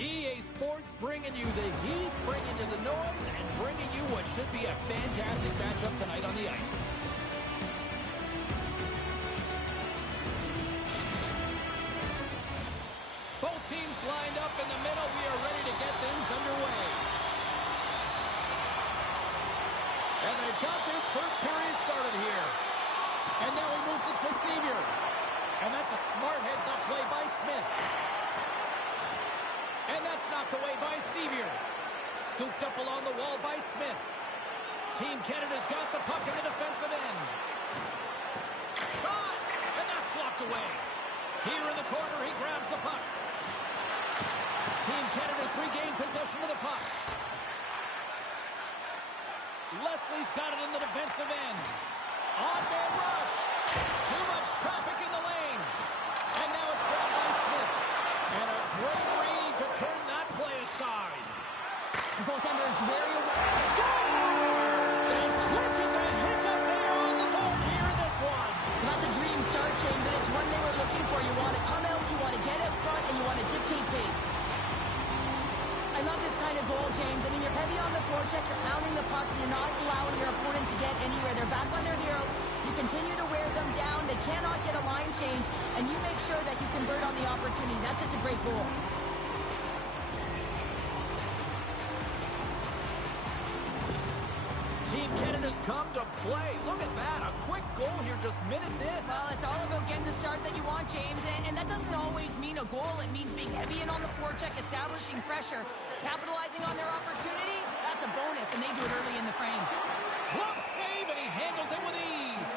EA Sports bringing you the heat, bringing you the noise, and bringing you what should be a fantastic matchup tonight on the ice. Both teams lined up in the middle. We are ready to get things underway. And they've got this first period started here. And now he moves it to Sevier. And that's a smart heads-up play by Smith. And that's knocked away by Sevier. Scooped up along the wall by Smith. Team Canada's got the puck in the defensive end. Shot! And that's blocked away. Here in the corner, he grabs the puck. Team Canada's regained possession of the puck. Leslie's got it in the defensive end. On-man rush. Too much traffic in the lane. And now it's grabbed by Smith. And a great read to turn that play aside. Goaltender is very aware. Scores! And quick as a hiccup there on the board here in this one. Well, that's a dream start, James, and it's one they were looking for. You want to come out, you want to get out front, and you want to dictate pace. I love this kind of goal, James. I mean, you're heavy on the forecheck, you're pounding the pucks, and you're not allowing your opponent to get anywhere. They're back on their heels. You continue to wear them down. They cannot get a line change, and you make sure that you convert on the opportunity. That's just a great goal. Team Canada's come to play. Look at that. A quick goal here just minutes in. Well, it's all about getting the start that you want, James, and that doesn't always mean a goal. It means being heavy in on the forecheck, establishing pressure, capitalizing on their opportunity. That's a bonus, and they do it early in the frame. Glove save, and he handles it with ease.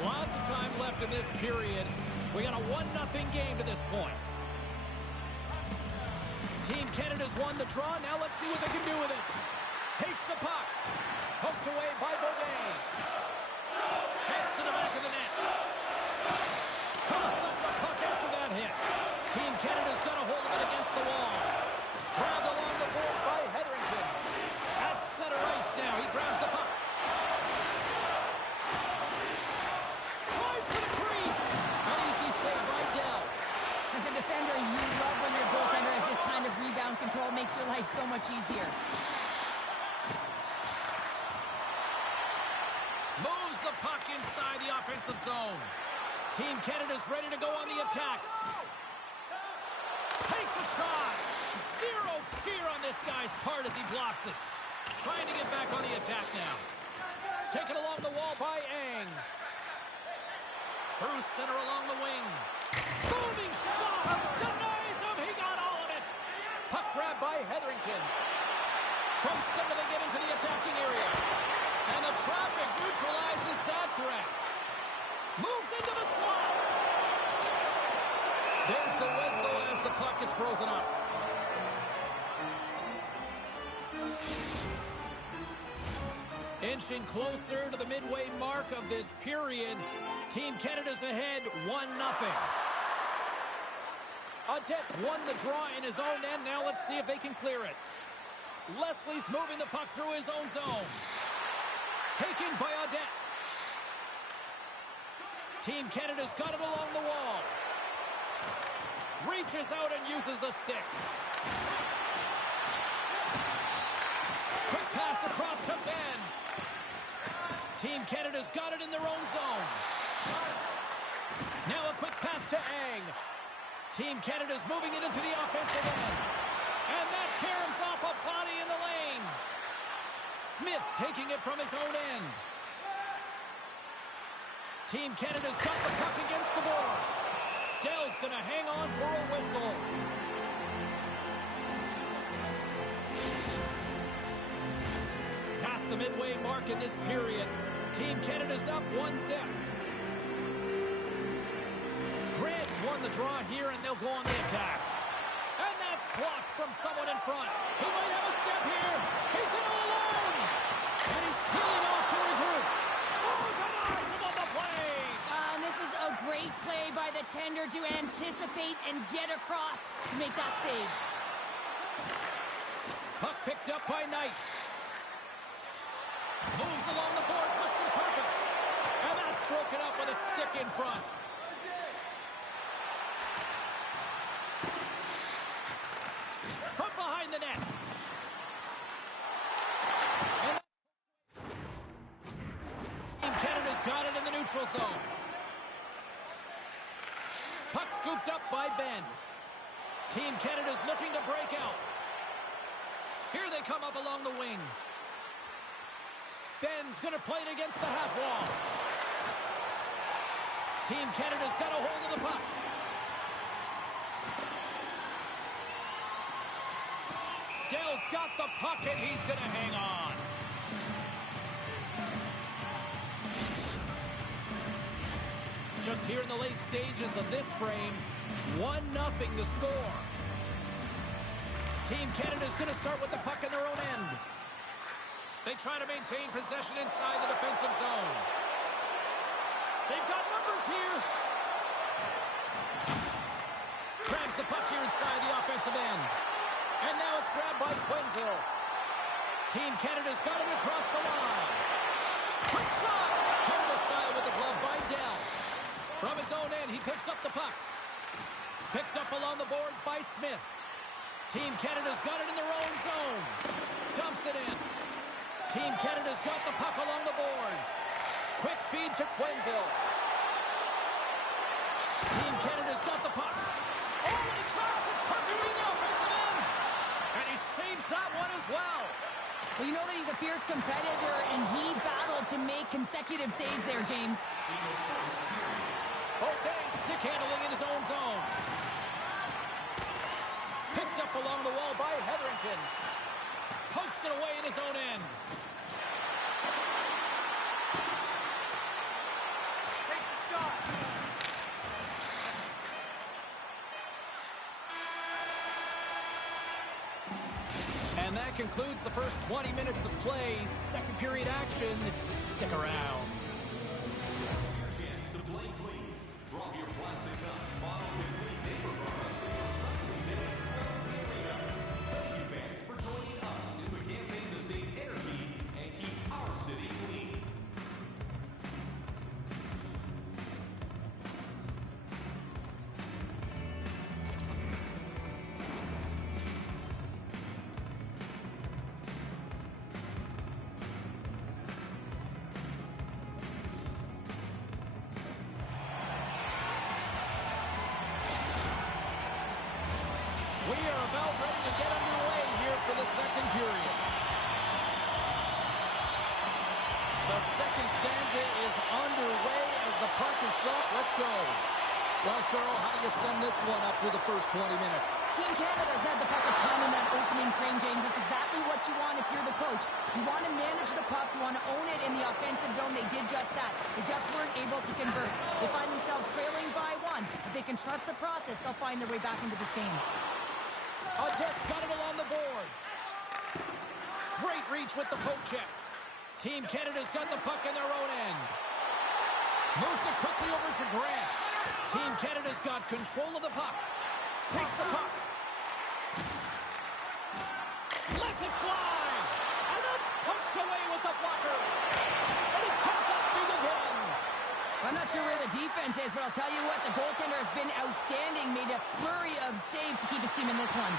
Lots of time left in this period. We got a 1-0 game to this point. Team Canada's won the draw. Now let's see what they can do with it. Takes the puck. Poked away by Beauvais. Heads to the back of the net. Toss up the puck after that hit. Team Canada's got a hold of it against the wall. Grabbed along the boards by Hetherington. At center ice now. He grabs the puck. Drives to the crease. An easy save by Dell. As a defender, you love when your goaltender has this kind of rebound control. Makes your life so much easier. Moves the puck inside the offensive zone. Team Canada's ready to go on the attack. Takes a shot. Zero fear on this guy's part as he blocks it. Trying to get back on the attack now. Taken along the wall by Ang. Through center along the wing. Moving shot. Denies him. He got all of it. Puck grab by Hetherington. From center they get into the attacking area. And the traffic neutralizes that threat. Moves into the slot. There's the whistle as the puck is frozen up. Inching closer to the midway mark of this period. Team Canada's ahead 1-0. Audette's won the draw in his own end. Now let's see if they can clear it. Leslie's moving the puck through his own zone. Taken by Audette. Team Canada's got it along the wall. Reaches out and uses the stick. Quick pass across to Ben. Team Canada's got it in their own zone. Now a quick pass to Ang. Team Canada's moving it into the offensive end. And that caroms off a body in the lane. Smith's taking it from his own end. Team Canada's got the puck against the boards. Dell's going to hang on for a whistle. Past the midway mark in this period. Team Canada's up 1-0. Grant's won the draw here, and they'll go on the attack. And that's blocked from someone in front. He might have a step here. He's in all alone. And he's peeling off to regroup. Oh, denies him on the play. And this is a great play by the tender to anticipate and get across to make that save. Puck picked up by Knight. Moves along the boards with some purpose. And that's broken up with a stick in front. behind the net. And Team Canada's got it in the neutral zone. Puck scooped up by Ben. Team Canada's looking to break out. Here they come up along the wing. Ben's going to play it against the half wall. Team Canada's got a hold of the puck. Dell's got the puck, and he's going to hang on. Just here in the late stages of this frame, 1-0 to score. Team Canada's going to start with the puck in their own end. They try to maintain possession inside the defensive zone. They've got numbers here. Grabs the puck here inside the offensive end. And now it's grabbed by Quenneville. Team Canada's got him across the line. Quick shot! Turned aside with the glove by Dell. From his own end, he picks up the puck. Picked up along the boards by Smith. Team Canada's got it in their own zone. Dumps it in. Team Canada's got the puck along the boards. Quick feed to Quenneville. Team Canada's got the puck. Oh, and he tracks it. Puck between the offensive end. And he saves that one as well. Well, you know that he's a fierce competitor, and he battled to make consecutive saves there, James. O'Day stick handling in his own zone. Picked up along the wall by Hetherington. Pokes it away in his own end. Take the shot. And that concludes the first 20 minutes of play. Second period action. Stick around. We are about ready to get underway here for the second period. The second stanza is underway as the puck is dropped. Let's go. Well, Cheryl, how do you sum this one up through the first 20 minutes? Team Canada's had the puck a ton in that opening frame, James. It's exactly what you want if you're the coach. You want to manage the puck. You want to own it in the offensive zone. They did just that. They just weren't able to convert. They find themselves trailing by one. If they can trust the process, they'll find their way back into this game. Odette's got it along the boards. Great reach with the poke check. Team Canada's got the puck in their own end. Moves it quickly over to Grant. Team Canada's got control of the puck. Takes the puck. Lets it fly. And that's punched away with the blocker. And he comes up big again. I'm not sure where the defense is, but I'll tell you what, the goaltender has been outstanding. Made a flurry of saves to keep his team in this one.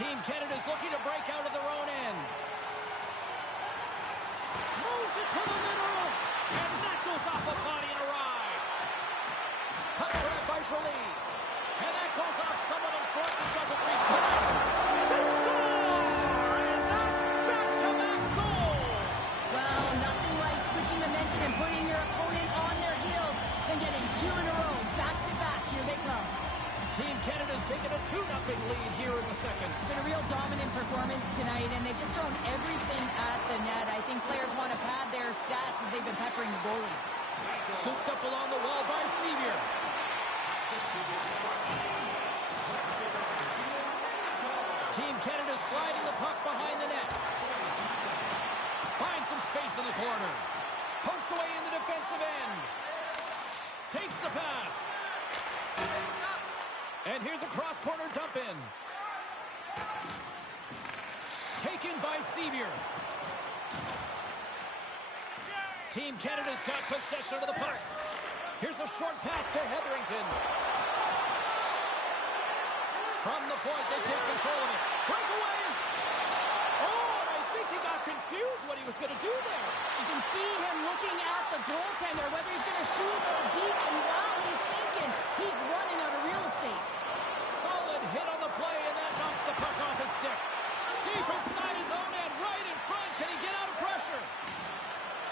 Team Canada's looking to break out of their own end. Moves it to the middle. And that goes off a body and a ride. Puck grab by Jolie. And that goes off someone in front that doesn't reach the net. They score! And that's back-to-back goals! Well, nothing like switching momentum and putting your opponent on their heels and getting two in a row, back-to-back. Here they come. Team Canada's taken a 2-0 lead here in the second. It's been a real dominant performance tonight, and they've just thrown everything at the net. I think players want to pad their stats as they've been peppering the goalie. Scooped up along the wall by Sevier. Team Canada sliding the puck behind the net. Finds some space in the corner. Poked away in the defensive end. Takes the pass. And here's a cross-corner dump-in. Taken by Sevier. Team Canada's got possession of the puck. Here's a short pass to Hetherington. From the point, they take control of it. Breakaway! Oh, and I think he got confused what he was going to do there. You can see him looking at the goaltender, whether he's going to shoot or deep, and while he's thinking, he's running out of real estate. Solid hit on the play, and that knocks the puck off his stick. Deep inside his own end, right in front. Can he get out of pressure?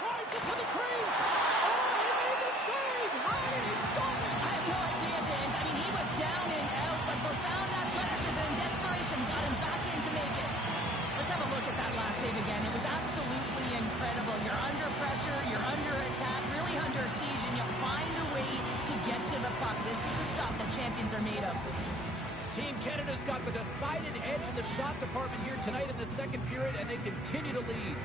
Drives it to the crease. Oh, he made the save. How did he stop it? I have no idea, James. I mean, he was down and out, but profound athleticism and desperation got him back in to make it. Let's have a look at that last save again. It was absolutely incredible. You're under pressure, you're under attack, really under siege, and you find a way to get to the puck. This is the stuff that champions are made of. Team Canada's got the decided edge in the shot department here tonight in the second period, and they continue to lead.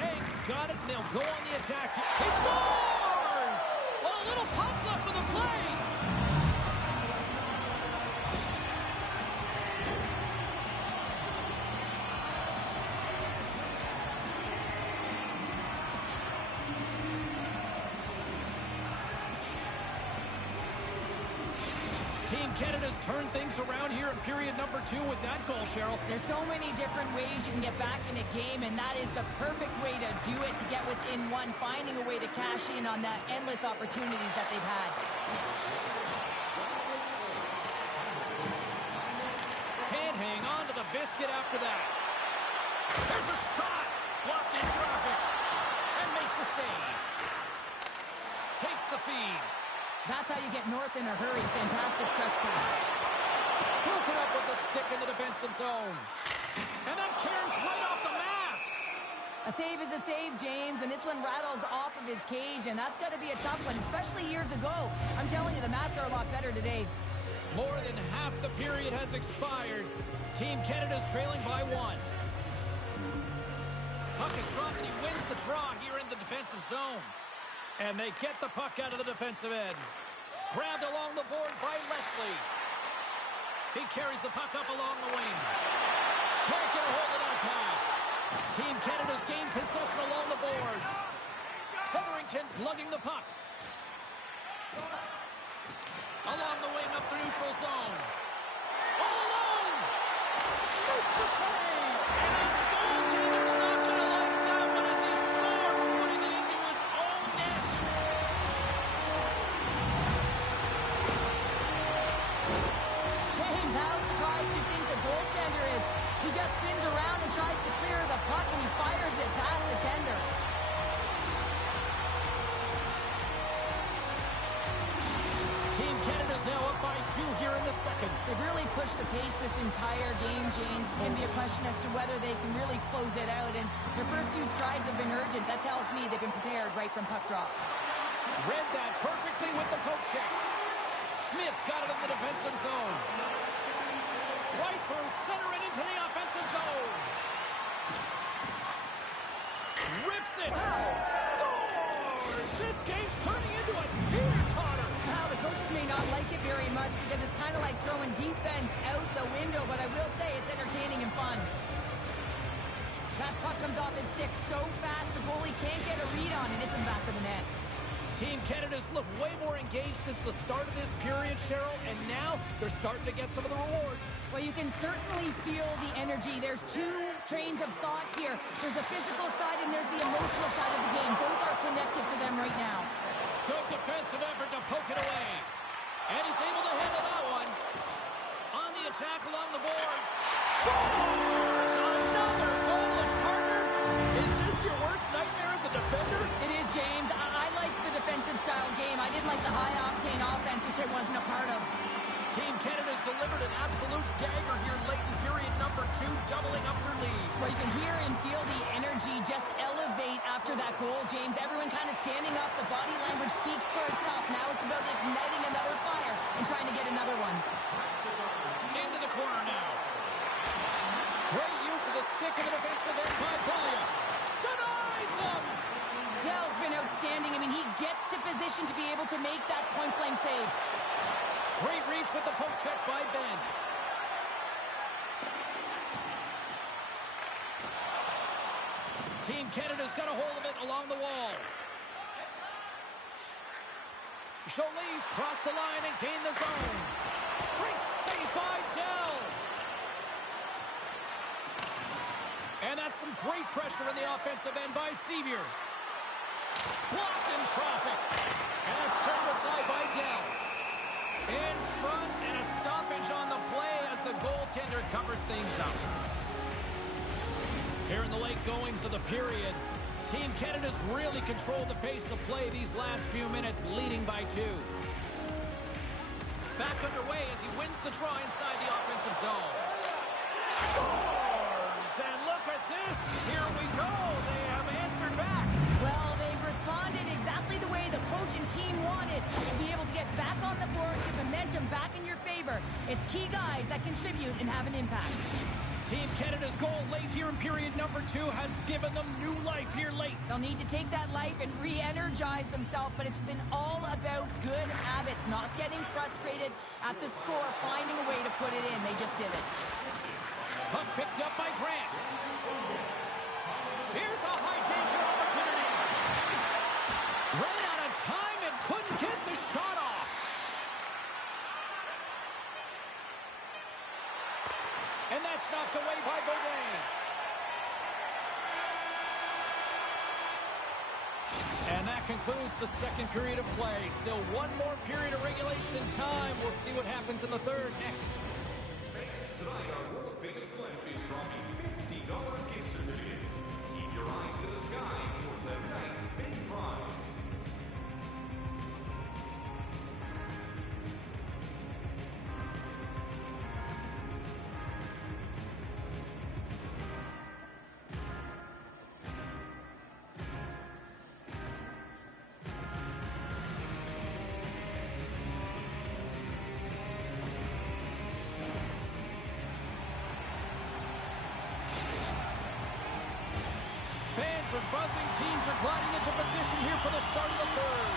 Eggs got it, and they'll go on the attack. He scores! Well, a little pop left for the play. Team Canada's turned things around here in period number 2 with that goal, Cheryl. There's so many different ways you can get back in a game, and that is the perfect way to do it, to get within one, finding a way to cash in on that endless opportunities that they've had. Can't hang on to the biscuit after that. There's a shot. Blocked in traffic. And makes the save. Takes the feed. That's how you get north in a hurry. Fantastic stretch pass. Broken up with the stick in the defensive zone. And that cares right off the mask. A save is a save, James, and this one rattles off of his cage, and that's got to be a tough one, especially years ago. I'm telling you, the Mats are a lot better today. More than half the period has expired. Team Canada's trailing by 1. Puck is dropped, and he wins the draw here in the defensive zone. And they get the puck out of the defensive end. Grabbed along the board by Leslie. He carries the puck up along the wing. Can't get a hold of that pass. Team Canada's gained possession along the boards. Hetherington's lugging the puck. Along the wing up the neutral zone. All alone. Makes the save. And his goaltender's not going to like that one as he scores, putting it into his own net. James, how surprised do you think the goaltender is? He just spins around and tries to clear the puck, and he fires it past the tender. Team Canada's now up by 2 here in the second. They've really pushed the pace this entire game, James. It's going to be a question as to whether they can really close it out, and their first few strides have been urgent. That tells me they've been prepared right from puck drop. Read that perfectly with the poke check. Smith's got it in the defensive zone. Right through center and into the offensive zone. Rips it. Scores! This game's turning into a teeter-totter. Now, the coaches may not like it very much because it's kind of like throwing defense out the window, but I will say it's entertaining and fun. That puck comes off his stick so fast, the goalie can't get a read on it. It's in the back of the net. Team Canada's looked way more engaged since the start of this period, Cheryl, and now they're starting to get some of the rewards. Well, you can certainly feel the energy. There's two trains of thought here. There's the physical side and there's the emotional side of the game. Both are connected for them right now. Good defensive effort to poke it away. And he's able to handle that one. On the attack along the boards. Scores! Another goal, and partner, is this your worst nightmare as a defender? It is, James. I like the defensive style game. I didn't like the high-octane offense, which I wasn't a part of. Team Canada's delivered an absolute dagger here late in period number 2, doubling up their lead. Well, you can hear and feel the energy just elevate after that goal, James. Everyone kind of standing up. The body language speaks for itself. Now it's about igniting another fire and trying to get another one. Into the corner now. Great use of the stick in the defensive end by Belia. Denies him! Dell's been outstanding. I mean, he gets to position to be able to make that point-blank save. Great reach with the poke check by Ben. Team Canada's got a hold of it along the wall. Jolie's crossed the line and gained the zone. Great save by Dell. And that's some great pressure in the offensive end by Sevier. Blocked in traffic. And it's turned aside by Dell. In front, and a stoppage on the play as the goaltender covers things up. Here in the late goings of the period, Team Canada's really controlled the pace of play these last few minutes, leading by 2. Back underway as he wins the draw inside the offensive zone. Scores! And look at this. Here we go. They have answered back. Well, they've responded exactly the way the coach and team wanted. To be able to get back on the board, get momentum back in your favor. It's key guys that contribute and have an impact. Team Canada's goal late here in period number 2 has given them new life here late. They'll need to take that life and re-energize themselves, but it's been all about good habits, not getting frustrated at the score, finding a way to put it in. They just did it. Puck picked up by Grant. Here's a high-danger opportunity. Ran out of time and couldn't get the shot off. And that's knocked away by Beaudin. And that concludes the second period of play. Still one more period of regulation time. We'll see what happens in the third next. Fans, tonight our world-famous Glenn is dropping $50 gift certificates. Keep your eyes to the sky for tonight's big prize. Fans are buzzing. Teams are gliding into position here for the start of the third.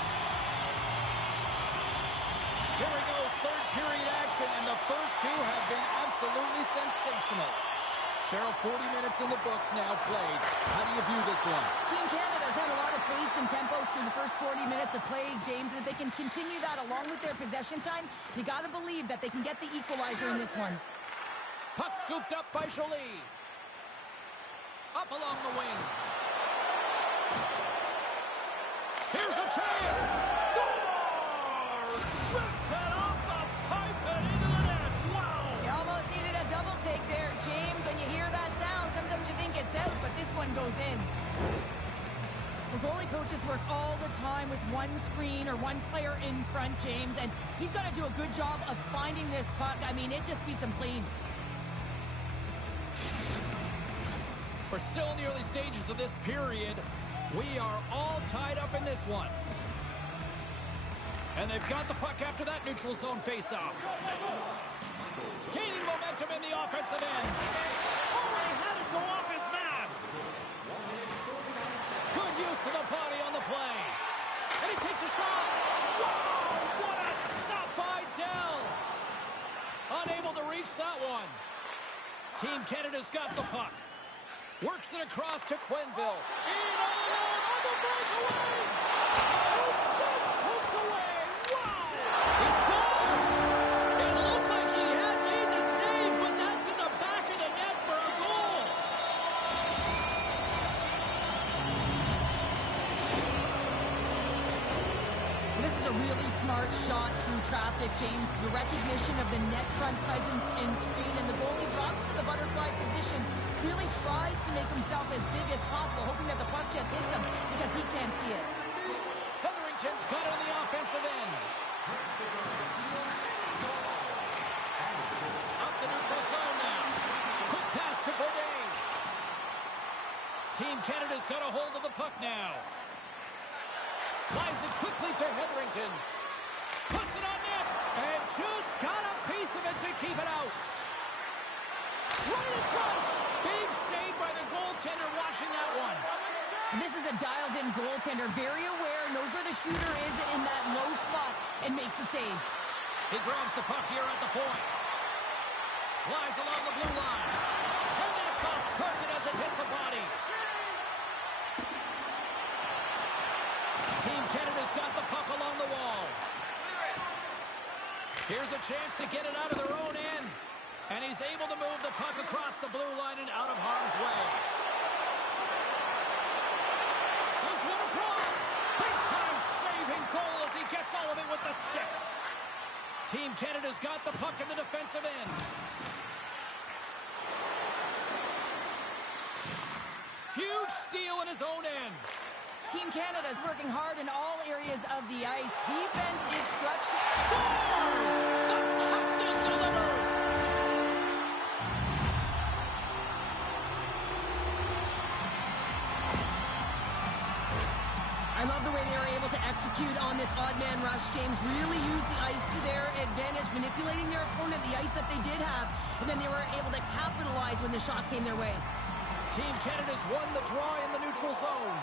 Here we go, third period action, and the first 2 have been absolutely sensational. Cheryl, 40 minutes in the books now played. How do you view this one? Team Canada's had a lot of pace and tempo through the first 40 minutes of play, James, and if they can continue that along with their possession time, you got to believe that they can get the equalizer in this one. Puck scooped up by Jolie. Up along the wing. Here's a chance. Scores! Rips it off the pipe and into the net. Wow! You almost needed a double take there, James. When you hear that sound, sometimes you think it's out, but this one goes in. The goalie coaches work all the time with one screen or one player in front, James, and he's got to do a good job of finding this puck. I mean, it just beats him clean. We're still in the early stages of this period. We are all tied up in this one. And they've got the puck after that neutral zone faceoff. Gaining momentum in the offensive end. Oh, he had it go off his mask. Good use of the body on the play. And he takes a shot. Whoa, what a stop by Dell. Unable to reach that one. Team Canada's got the puck. Works it across to Quenneville. In all alone on the breakaway. That's poked away. Wow. He scores. It looked like he had made the save, but that's in the back of the net for a goal. This is a really smart shot through traffic, James. The recognition of the net front presence in screen, and the goalie drops to the butterfly position. Really tries to make himself as big as possible, hoping that the puck just hits him because he can't see it. Hetherington's got it on the offensive end. Up the neutral zone now. Quick pass to Beaudin. Team Canada's got a hold of the puck now. Slides it quickly to Hetherington. Puts it on net. And just got a piece of it to keep it out. Right in front. Big save by the goaltender watching that one. This is a dialed-in goaltender, very aware, knows where the shooter is in that low slot, and makes the save. He grabs the puck here at the point. Glides along the blue line. And that's off target as it hits a body. Team Canada's got the puck along the wall. Here's a chance to get it out of their own end. And he's able to move the puck across the blue line and out of harm's way. Sends one across. Big-time saving goal as he gets all of it with the stick. Team Canada's got the puck in the defensive end. Huge steal in his own end. Team Canada's working hard in all areas of the ice. Defense is structured. Scores! The captain delivers! I love the way they were able to execute on this odd man rush. James really used the ice to their advantage, manipulating their opponent, the ice that they did have, and then they were able to capitalize when the shot came their way. Team Canada's won the draw in the neutral zone.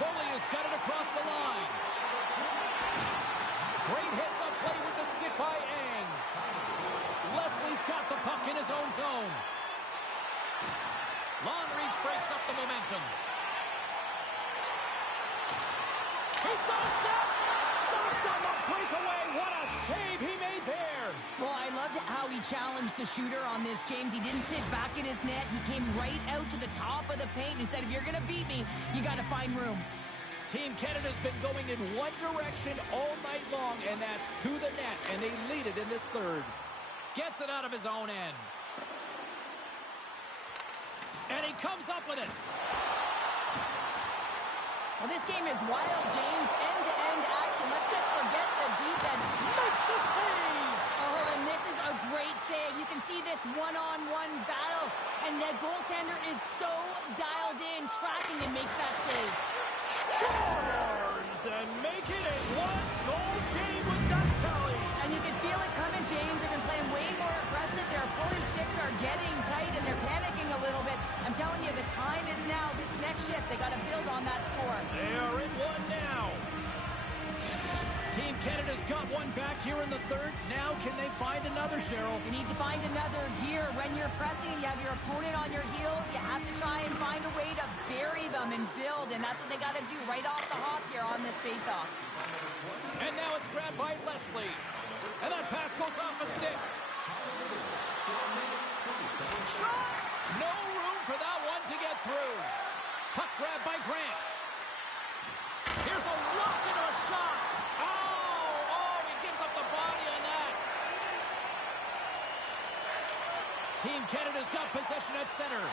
Bully has got it across the line. Great heads-up play with the stick by Ang. Leslie's got the puck in his own zone. Long reach breaks up the momentum. He's got a step! Stopped on the breakaway! What a save he made there! Well, I loved how he challenged the shooter on this, James. He didn't sit back in his net. He came right out to the top of the paint and said, if you're going to beat me, you got to find room. Team Canada's been going in one direction all night long, and that's to the net, and they lead it in this third. Gets it out of his own end. And he comes up with it. Well, this game is wild, James. End-to-end action. Let's just forget the defense. Makes the save! Oh, and this is a great save. You can see this one-on-one battle, and the goaltender is so dialed in, tracking, and makes that save. Scores and make it a one-goal game with that tally. And you can feel it coming, James. They've been playing way more aggressive. Their opponent's sticks are getting tight, and they're panicking a little bit. I'm telling you, the time is now. This next shift, they got to build on that score. They are in one now. Team Canada's got one back here in the third. Now can they find another, Cheryl? You need to find another gear. When you're pressing, you have your opponent on your heels. You have to try and find a way to bury them and build, and that's what they got to do right off the hop here on this faceoff. And now it's grabbed by Leslie. And that pass goes off a stick. Shot! No room for that one to get through. Puck grabbed by Grant. Here's a rock into a shot. Oh, he gives up the body on that. Team Canada's got possession at center.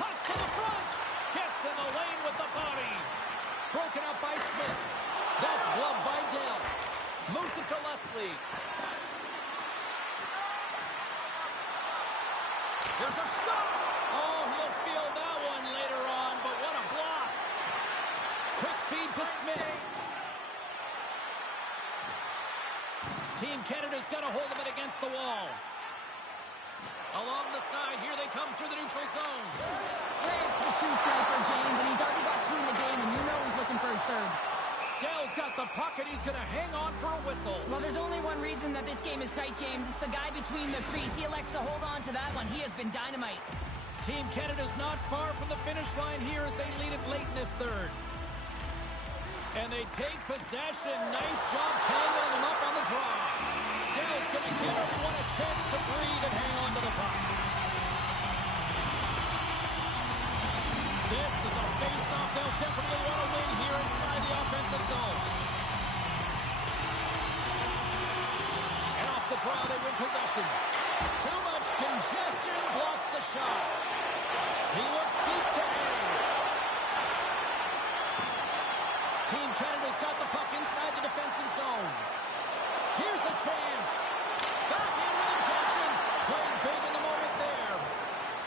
Cuts to the front. Gets in the lane with the body. Broken up by Smith. That's gloved by Dell. Moves it to Leslie. There's a shot. Oh, he'll feel that one later on, but what a block. Quick feed to Smith. Team Canada's got a hold of it against the wall. Along the side, here they come through the neutral zone. Grant's a true sniper, James, and he's already got two in the game, and you know he's looking for his third. Dell's got the puck, and he's going to hang on for a whistle. Well, there's only one reason that this game is tight, James. It's the guy between the crease. He elects to hold on to that one. He has been dynamite. Team Canada's not far from the finish line here as they lead it late in this third. And they take possession. Nice job tangling him up on the draw. Dell's going to give everyone a chance to breathe and hang on to the puck. This is a face-off they'll definitely want to win here inside the offensive zone. And off the draw, they win possession. Too much congestion blocks the shot. He looks deep to aim. Team Canada's got the puck inside the defensive zone. Here's a chance. Back in with intention. Playing big in the moment there.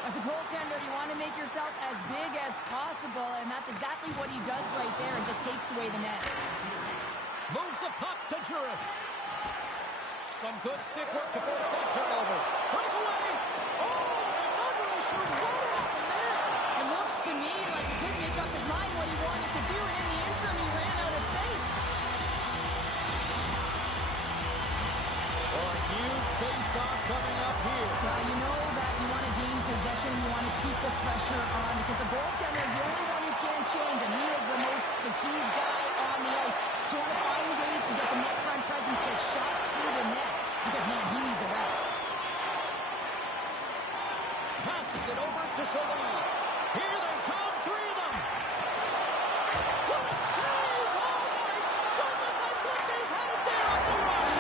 As a goaltender, you want to make yourself as big as possible, and that's exactly what he does right there and just takes away the net. Moves the puck to Juris. Some good stick work to force that turnover. Breakaway. Oh, I'm not really sure what happened there. It looks to me like he couldn't make up his mind what he wanted to do, and in the interim, he ran out of space. Well, a huge face-off coming up here. Well, you know that you want to gain possession, you want to keep the pressure on, because the goaltender is the only one who can change, and he is the most fatigued guy on the ice. Trying to find ways to get some net front presence, get shots through the net, because, man, he needs a rest. Passes it over to Chauvin. Here they come, three of them. What a save! Oh, my goodness, I thought they had it there off the rush.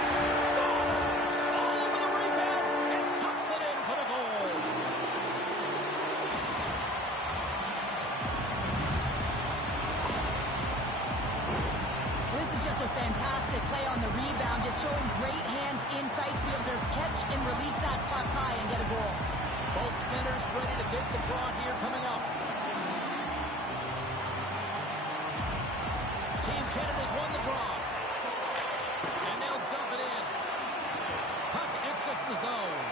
Scores all over the rebound and tucks it in for the goal. This is just a fantastic play on the rebound, just showing great hands in tight to be able to catch and release that puck high and get a goal. Both centers ready to take the draw here coming up. Team Canada's won the draw. And they'll dump it in. Puck exits the zone.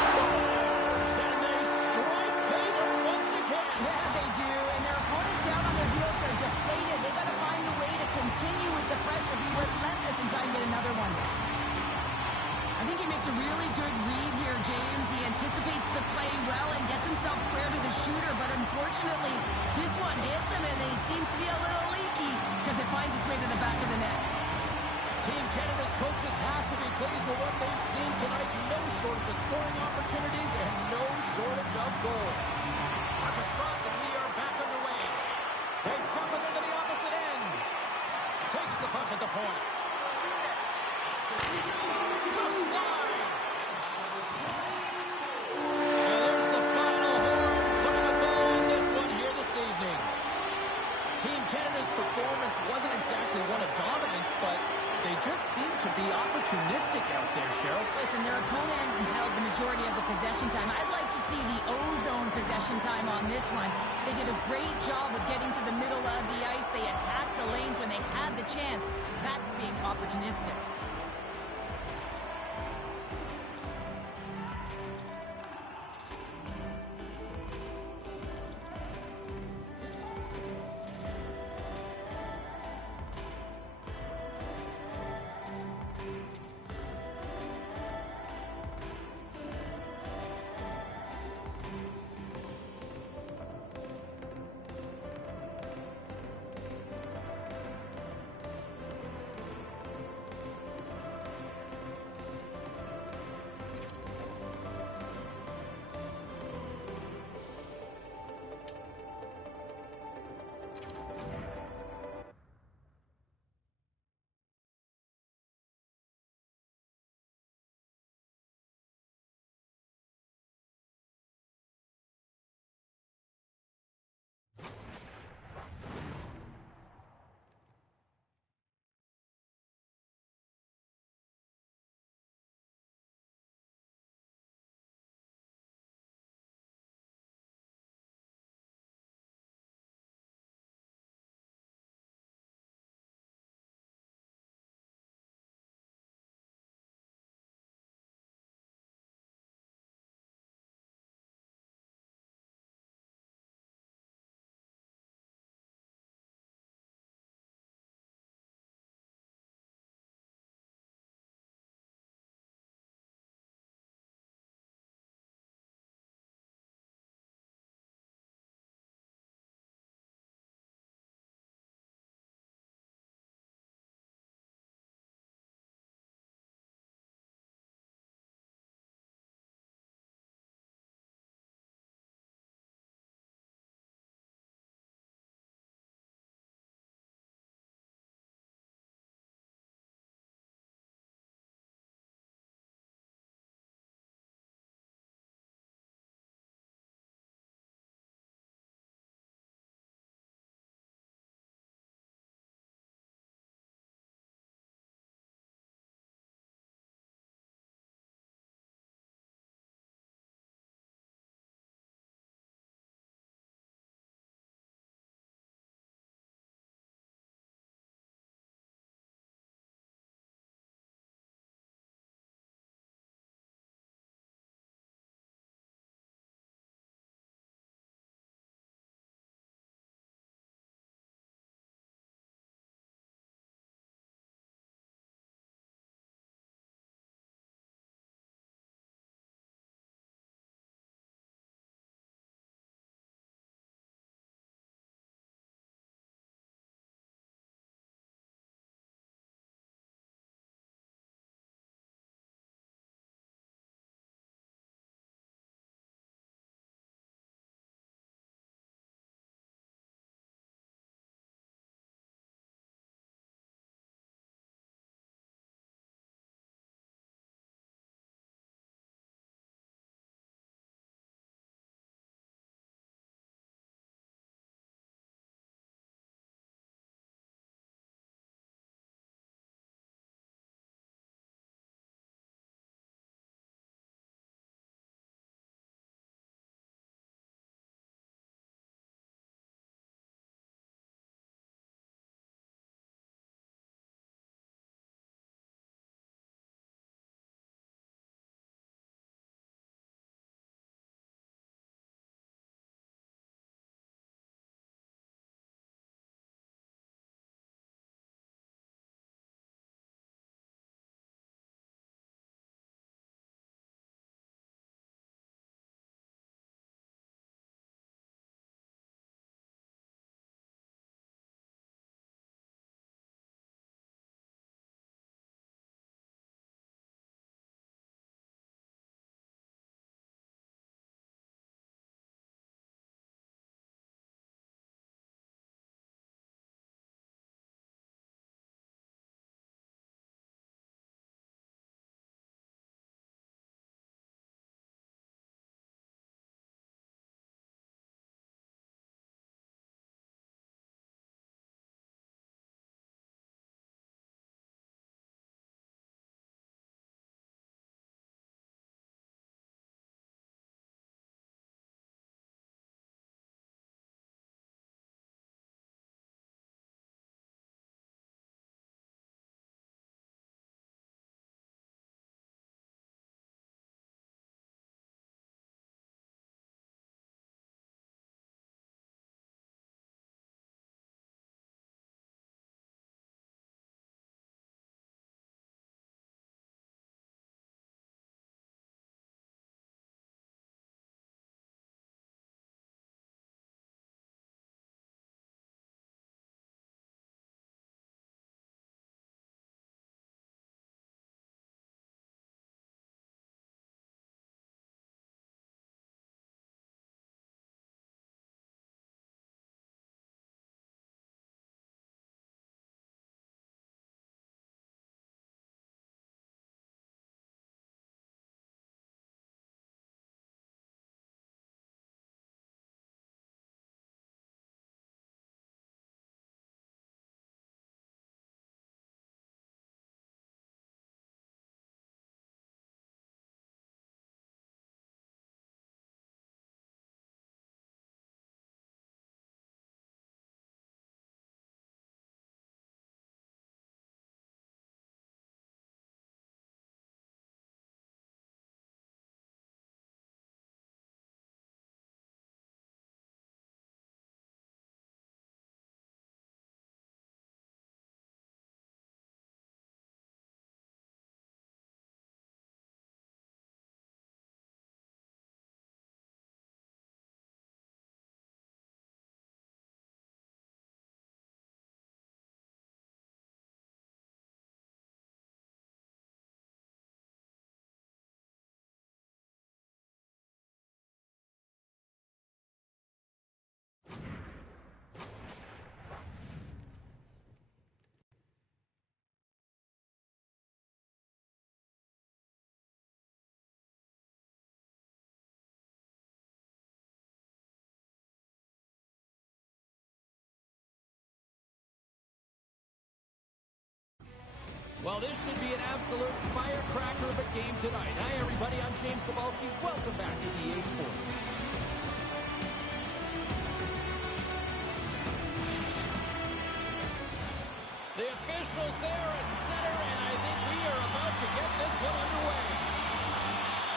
Scores! And they strike pay dirt once again. Yeah, they do, and their opponents down on their heels are deflated. They got to find a way to continue with the pressure, be relentless, and try and get another one. I think he makes a really good read here, James. He anticipates the play well and gets himself square to the shooter, but unfortunately, this one hits him, and he seems to be a little leaky because it finds its way to the back of the net. Team Canada's coaches have to be pleased with what they've seen tonight. No shortage of scoring opportunities and no shortage of goals. Puck is dropped and we are back underway. They dump it into the opposite end. Takes the puck at the point. Just wide. And there's the final horn, putting a bow on this one here this evening. Team Canada's performance wasn't exactly one of dominance, but they just seem to be opportunistic out there, Cheryl. Listen, their opponent held the majority of the possession time. I'd like to see the O-zone possession time on this one. They did a great job of getting to the middle of the ice. They attacked the lanes when they had the chance. That's being opportunistic. Well, this should be an absolute firecracker of a game tonight. Hi, everybody. I'm James Cebulski. Welcome back to EA Sports. The officials there at center, and I think we are about to get this one underway.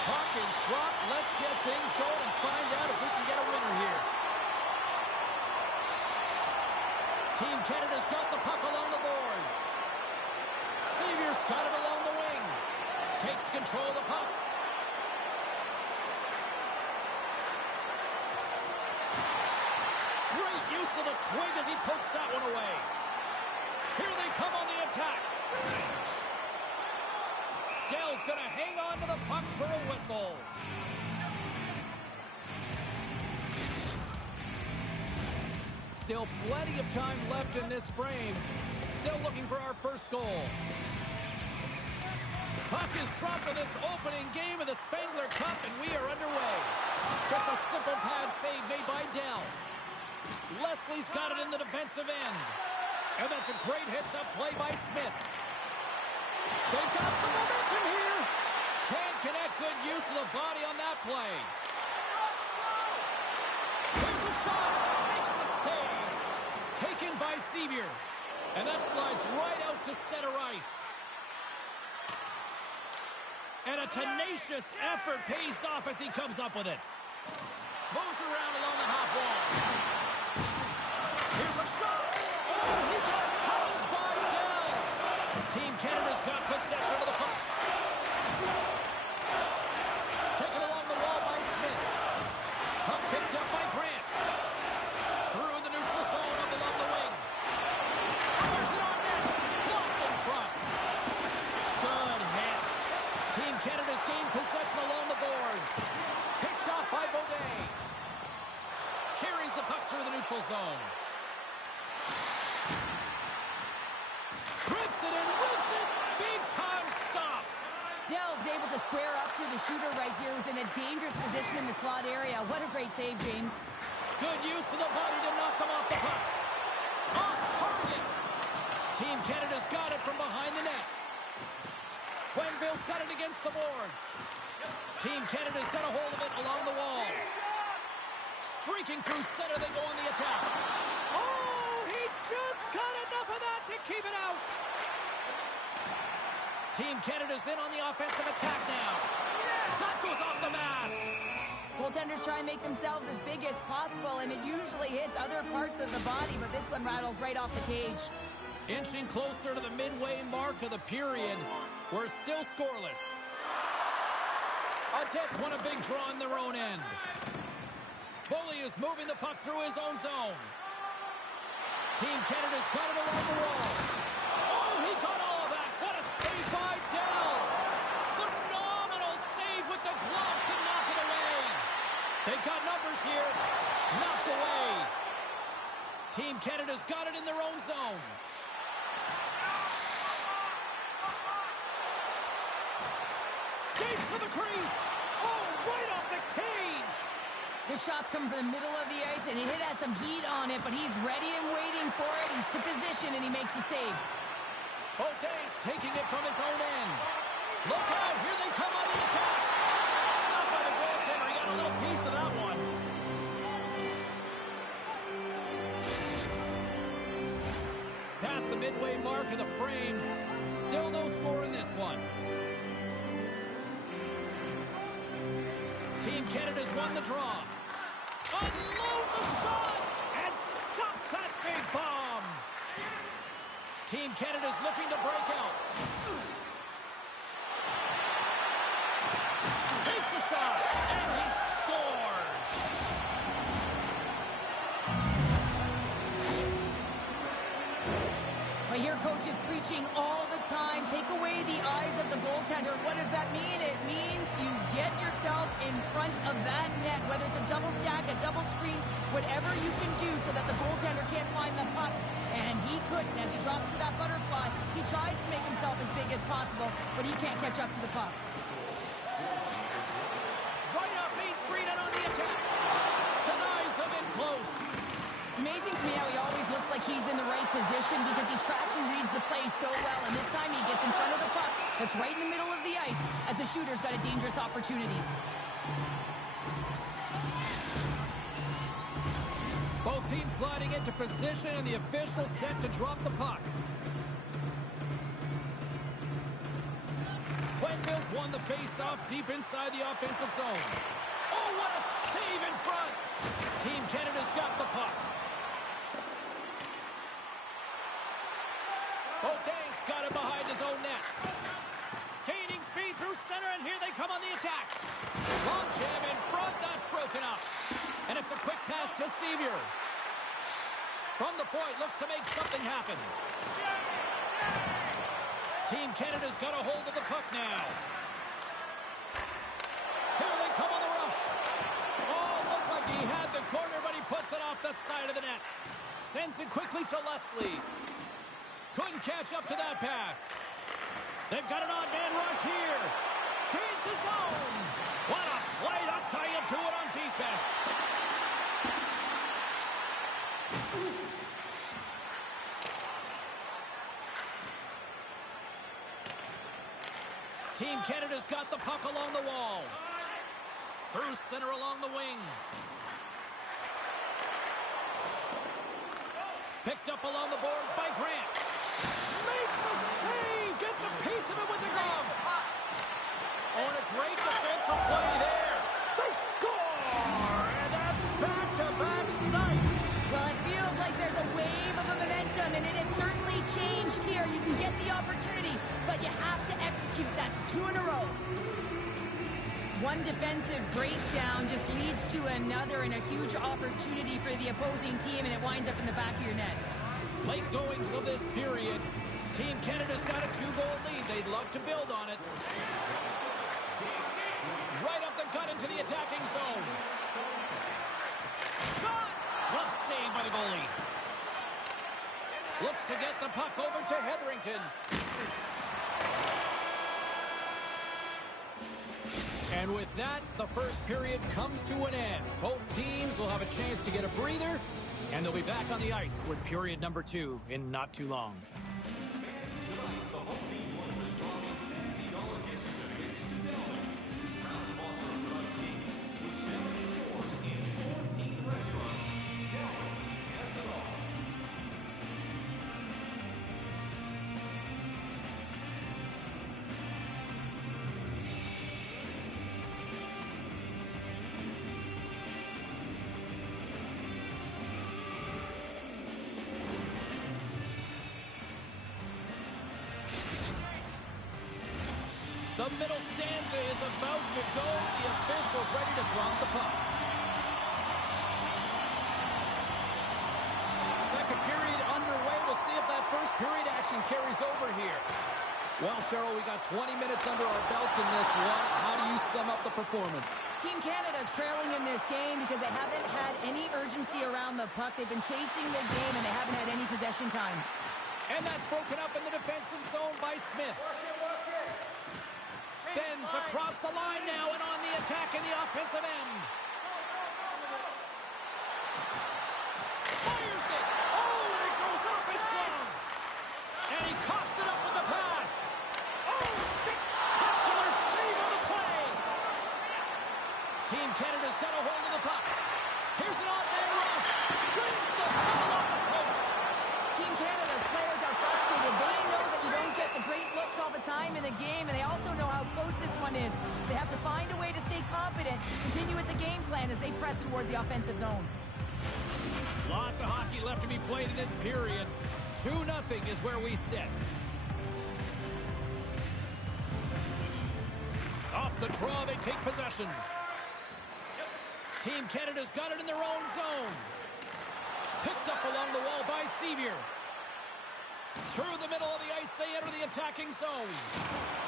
Puck is dropped. Let's get things going and find out if we can get a winner here. Team Canada's got the puck along the boards. Seavier's got it along the wing. Takes control of the puck. Great use of the twig as he pokes that one away. Here they come on the attack. Dell's going to hang on to the puck for a whistle. Still plenty of time left in this frame. Still looking for our first goal. Puck is dropped in this opening game of the Spengler Cup, and we are underway. Just a simple pad save made by Dell. Leslie's got it in the defensive end. And that's a great hits-up play by Smith. They've got some momentum here. Can't connect. Good use of the body on that play. Here's a shot. Makes a save. Taken by Seavier. And that slides right out to center ice. And a tenacious effort pays off as he comes up with it. Moves around along the half wall. Here's a shot. Oh, he got held by Dell. Team Canada's got possession of the puck. Taken along the wall by Smith. Puck picked up by Grant. Through the neutral zone up along the wing. Fires it on net. Blocked in front. Good hit. Team Canada's gained possession along the boards. Picked off by Beaudin. Carries the puck through the neutral zone. Grips it and whips it. Big time stop. Dell's able to square up to the shooter right here, who's in a dangerous position in the slot area. What a great save, James. Good use of the body to knock them off the puck. Off target. Team Canada's got it from behind the net. Quenneville's got it against the boards. Team Canada's got a hold of it along the wall. Streaking through center, they go on the attack. Oh, he just got enough of that to keep it out. Team Canada's in on the offensive attack now. That goes off the mask. Goaltenders try and make themselves as big as possible, and it usually hits other parts of the body, but this one rattles right off the cage. Inching closer to the midway mark of the period. We're still scoreless. Odette's won a big draw in their own end. Bully is moving the puck through his own zone. Team Canada's got it along the wall. Oh, he got all of that. What a save by Dell. Phenomenal save with the glove to knock it away. They've got numbers here. Knocked away. Team Canada's got it in their own zone. Skates to the crease. Oh, right off the cage. The shot's coming from the middle of the ice, and it has some heat on it, but he's ready and waiting for it. He's to position, and he makes the save. Beaudin's taking it from his own end. Look out. Here they come on the attack. Stopped by the goaltender. He got a little piece of that one. Past the midway mark of the frame. Still no score in this one. Team Canada's won the draw. Unloads a shot and stops that big bomb. Team Canada's looking to break out. Takes a shot and he scores. I hear coaches preaching all the time, take away the eyes of the goaltender. What does that mean? It means you get yourself in front of that net, whether it's a double stack, a double screen, whatever you can do so that the goaltender can't find the puck. And he couldn't. As he drops to that butterfly, he tries to make himself as big as possible, but he can't catch up to the puck. Right up Main Street and on the attack. Denies him in close. It's amazing to me how he always looks like like he's in the right position because he tracks and reads the play so well. And this time he gets in front of the puck that's right in the middle of the ice as the shooter's got a dangerous opportunity. Both teams gliding into position, and the official set to drop the puck. Quenneville's won the face-off deep inside the offensive zone. Oh, what a save in front! Team Canada's got the puck. Beaudin's got it behind his own net. Gaining speed through center, and here they come on the attack. Long jam in front, that's broken up. And it's a quick pass to Sevier. From the point, looks to make something happen. Team Canada's got a hold of the puck now. Here they come on the rush. Oh, looked like he had the corner, but he puts it off the side of the net. Sends it quickly to Leslie. Couldn't catch up to that pass. They've got an odd man rush here. Gains his own. What a play. That's how you do it on defense. Team Canada's got the puck along the wall. Through center along the wing. Picked up along the boards by Grant. Makes a save. Gets a piece of it with the glove. Oh, and a great defensive play there. They score! And that's back-to-back snipes. Well, it feels like there's a wave of momentum, and it has certainly changed here. You can get the opportunity, but you have to execute. That's 2 in a row. One defensive breakdown just leads to another, and a huge opportunity for the opposing team, and it winds up in the back of your net. Late goings of this period. Team Canada's got a 2-goal lead. They'd love to build on it. Right up the gut into the attacking zone. Shot! Glove save by the goalie. Looks to get the puck over to Hetherington. And with that, the first period comes to an end. Both teams will have a chance to get a breather, and they'll be back on the ice with period number 2 in not too long. The middle stanza is about to go. The officials ready to drop the puck. Second period underway. We'll see if that first period action carries over here. Well, Cheryl, we got 20 minutes under our belts in this one. How do you sum up the performance? Team Canada's trailing in this game because they haven't had any urgency around the puck. They've been chasing the game, and they haven't had any possession time. And that's broken up in the defensive zone by Smith. Bends across the line now and on the attack in the offensive end. Fires it. Oh, it goes off his glove. And he coughs it up with the pass. Oh, spectacular save on the play. Team Canada's got a hold of the puck. Here's an odd man rush. Brings the ball off the post. Team Canada's players are frustrated. They know that you don't get the great looks all the time in the game, and they also know how close this one is. They have to find a way to stay confident, continue with the game plan as they press towards the offensive zone. Lots of hockey left to be played in this period. 2-0 is where we sit. Off the draw, they take possession. Team Canada's got it in their own zone. Picked up along the wall by Sevier. Through the middle of the ice, they enter the attacking zone.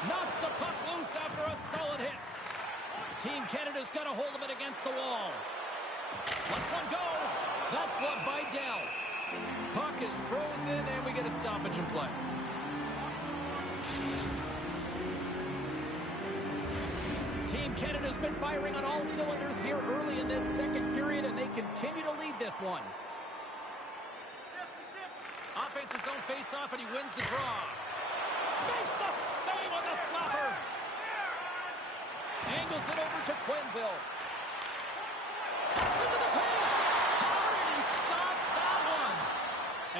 Knocks the puck loose after a solid hit. Team Canada's got a hold of it against the wall. Let's one go. That's blocked by Dell. Puck is frozen, and we get a stoppage in play. Team Canada's been firing on all cylinders here early in this second period, and they continue to lead this one. defense his own face-off, and he wins the draw. Makes the save on the slapper. Angles it over to Quenneville. Cuts into the paint. How did he stop that one?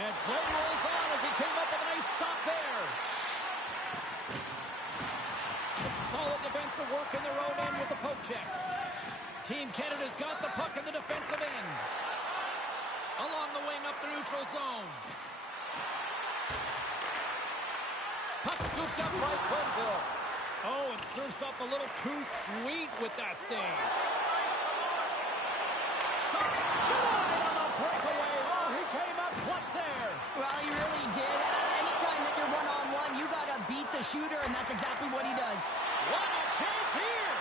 And play rolls on as he came up with a nice stop there. Some solid defensive work in their own end with the poke check. Team Canada's got the puck in the defensive end. Along the wing up the neutral zone. Puck scooped up by Quenneville. Oh, it serves up a little too sweet with that save. Shot denied on the breakaway. Oh, he came up clutch there. Well, he really did. Anytime that you're one-on-one, you got to beat the shooter, and that's exactly what he does. What a chance here.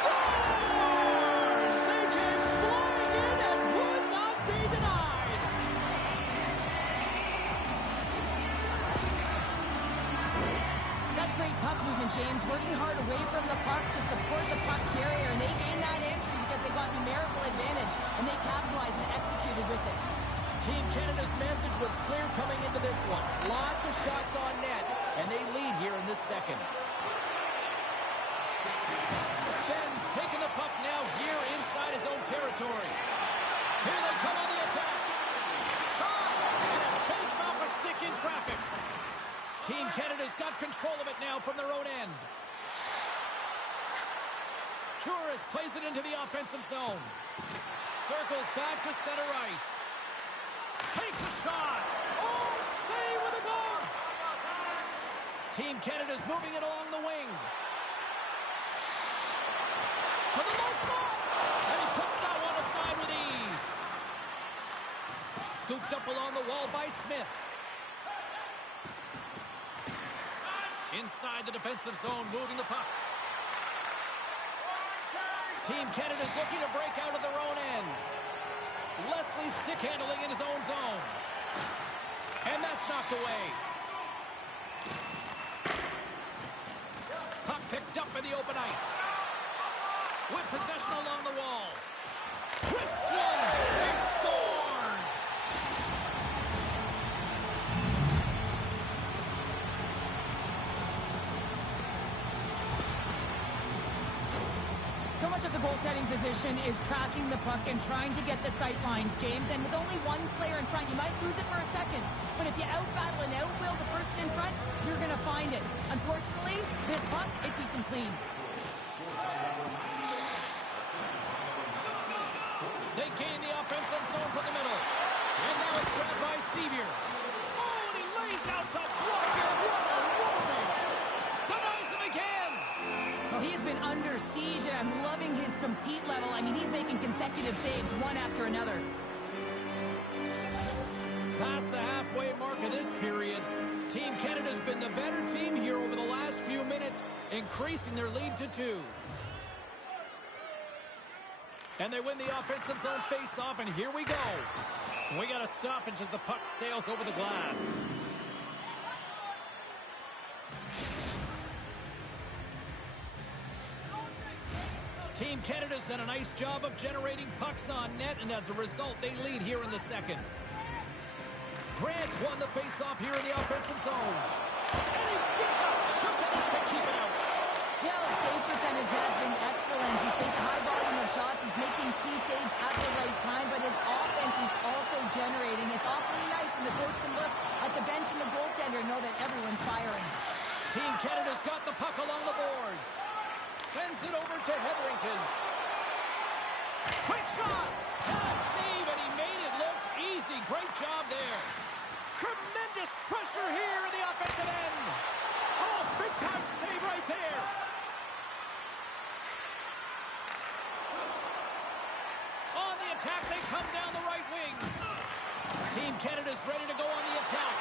Scores! They came flying in and would not be denied. That's great puck movement, James. Working hard away from the puck to support the puck carrier, and they gained that entry because they got numerical advantage, and they capitalized and executed with it. Team Canada's message was clear coming into this one. Lots of shots on net, and they lead here in this second. Ben's taking the puck now here inside his own territory. Here they come on the attack. Shot! And it fakes off a stick in traffic. Team Canada's got control of it now from their own end. Juris plays it into the offensive zone. Circles back to center ice. Takes a shot. Oh, save with a glove. Team Canada's moving it along the wing. To the low slot. And he puts that one aside with ease. Scooped up along the wall by Smith. Inside the defensive zone, moving the puck. Team Canada's looking to break out of their own end. Leslie stick handling in his own zone. And that's knocked away. Puck picked up in the open ice. With possession along the wall. Twists one. He scores! So much of the goaltending position is tracking the puck and trying to get the sight lines, James. And with only one player in front, you might lose it for a second. But if you out-battle and out-will the person in front, you're going to find it. Unfortunately, this puck, it beats him clean. They gain the offensive zone from the middle. And now it's grabbed by Sevier. Oh, and he lays out to Blocker. What a warning! Denies him again! Well, he has been under siege, and I'm loving his compete level. I mean, he's making consecutive saves one after another. Past the halfway mark of this period, Team Canada's been the better team here over the last few minutes, increasing their lead to 2. And they win the offensive zone face-off, and here we go. We got a stoppage as the puck sails over the glass. Team Canada's done a nice job of generating pucks on net, and as a result, they lead here in the second. Grant's won the face-off here in the offensive zone. And he gets a chunk of that to keep it out. Yeah, his save percentage has been excellent. He's faced a high volume of shots. He's making key saves at the right time, but his offense is also generating. It's awfully nice when the coach can look at the bench and the goaltender and know that everyone's firing. Team Canada's got the puck along the boards. Sends it over to Hetherington. Quick shot! Good save, and he made it look easy. Great job there. Tremendous pressure here in the offensive end. Oh, big-time save right there. On the attack, they come down the right wing. Team Canada's ready to go on the attack.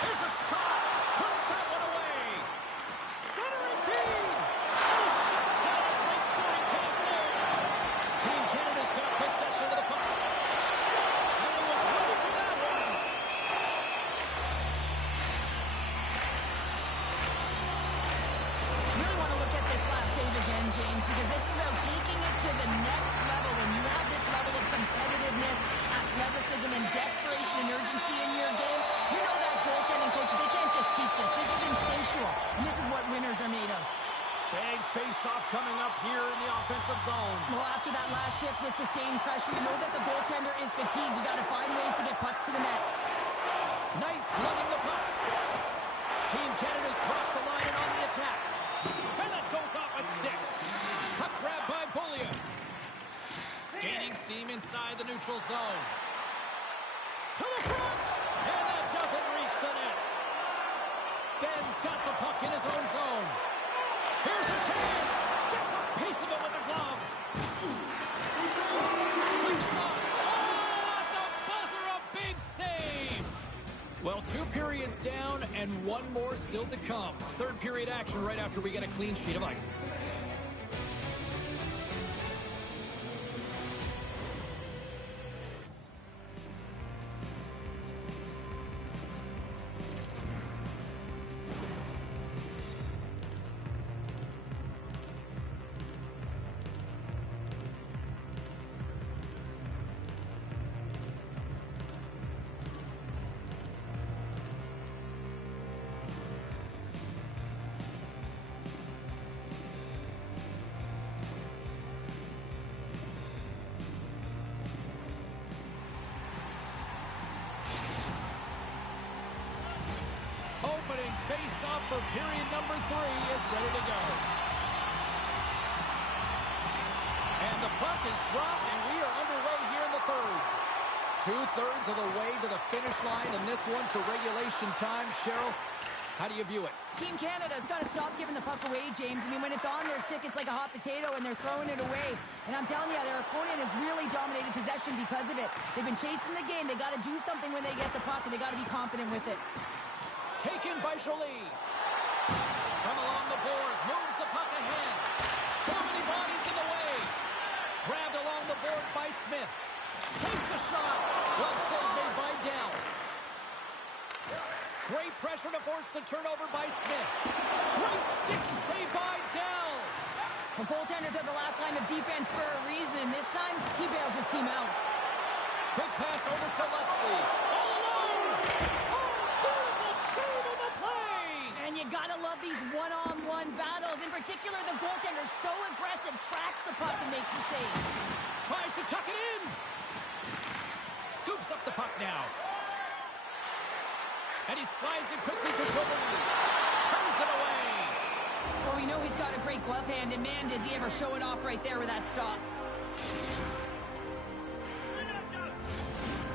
There's a shot. Turns that one away. Centering feed. Oh, shuts down a great scoring chance there. Team Canada's got possession of the puck. And he was ready for that one. Really want to look at this last save again, James, because this is about taking it to the next level. When you have this level of competitiveness, athleticism, and desperation in goaltending coaches, they can't just teach this. This is instinctual, and this is what winners are made of. Big face-off coming up here in the offensive zone. Well, after that last shift with sustained pressure, you know that the goaltender is fatigued. You got to find ways to get pucks to the net. Knights lugging the puck. Team Canada's crossed the line and on the attack. And that goes off a stick. Puck grab by Bullia. Gaining steam inside the neutral zone. To the front! And that doesn't reach the net. Ben's got the puck in his own zone. Here's a chance. Gets a piece of it with the glove. Quick shot. Oh, at the buzzer, a big save. Well, 2 periods down and 1 more still to come. Third period action right after we get a clean sheet of ice. Opening face-off for period number 3 is ready to go. And the puck is dropped, and we are underway here in the third. 2/3 of the way to the finish line, and this one for regulation time. Cheryl, how do you view it? Team Canada's got to stop giving the puck away, James. I mean, when it's on their stick, it's like a hot potato, and they're throwing it away. And I'm telling you, their opponent has really dominated possession because of it. They've been chasing the game. They got to do something when they get the puck, and they got to be confident with it. Taken by Jolie. From along the boards, moves the puck ahead. Too many bodies in the way. Grabbed along the board by Smith. Takes a shot. Well saved made by Dell. Great pressure to force the turnover by Smith. Great stick save by Dell. The goaltenders are the last line of defense for a reason. This time, he bails his team out. Quick pass over to Leslie. All alone. Oh, beautiful save on the play. And you gotta love these one-on-one battles. In particular, the goaltender so aggressive, tracks the puck and makes the save. Tries to tuck it in. Scoops up the puck now. And he slides it quickly to Jolie. Turns it away. Well, we know he's got a great glove hand, and man, does he ever show it off right there with that stop.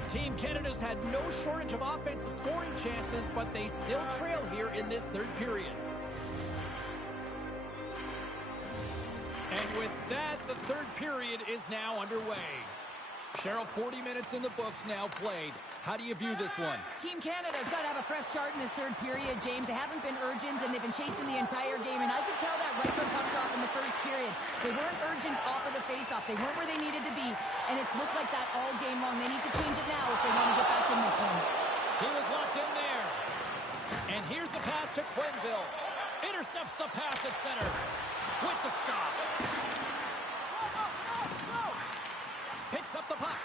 Team Canada's had no shortage of offensive scoring chances, but they still trail here in this third period. And with that, the third period is now underway. Cheryl, 40 minutes in the books now played. How do you view this one? Team Canada's got to have a fresh start in this third period, James. They haven't been urgent, and they've been chasing the entire game. And I could tell that right from puck drop in the first period. They weren't urgent off of the faceoff. They weren't where they needed to be, and it's looked like that all game long. They need to change it now if they want to get back in this one. He was locked in there. And here's the pass to Quenneville. Intercepts the pass at center with the stop. Picks up the puck.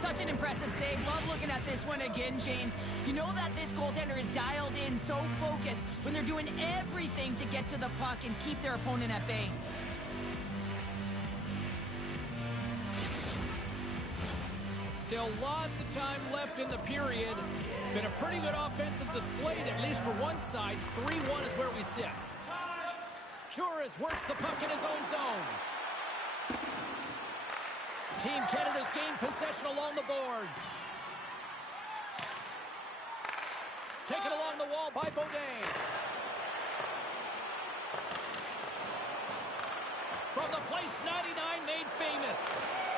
Such an impressive save. Love looking at this one again, James. You know that this goaltender is dialed in, so focused when they're doing everything to get to the puck and keep their opponent at bay. Still lots of time left in the period. Been a pretty good offensive display, at least for one side. 3-1 is where we sit. Juris works the puck in his own zone. Team Canada's gained possession along the boards. Taken along the wall by Beaudin. From the place 99 made famous.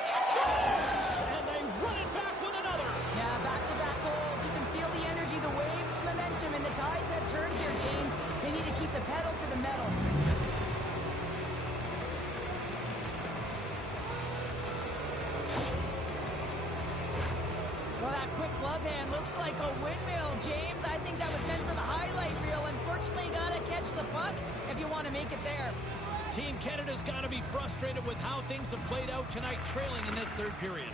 Scores! And they run it back with another. Yeah, back-to-back goals. You can feel the energy, the wave, the momentum, and the tides have turned here, James. They need to keep the pedal to the metal. Well, that quick glove hand looks like a windmill, James. I think that was meant for the highlight reel. Unfortunately, you gotta catch the puck if you want to make it there. Team Canada's got to be frustrated with how things have played out tonight, trailing in this third period.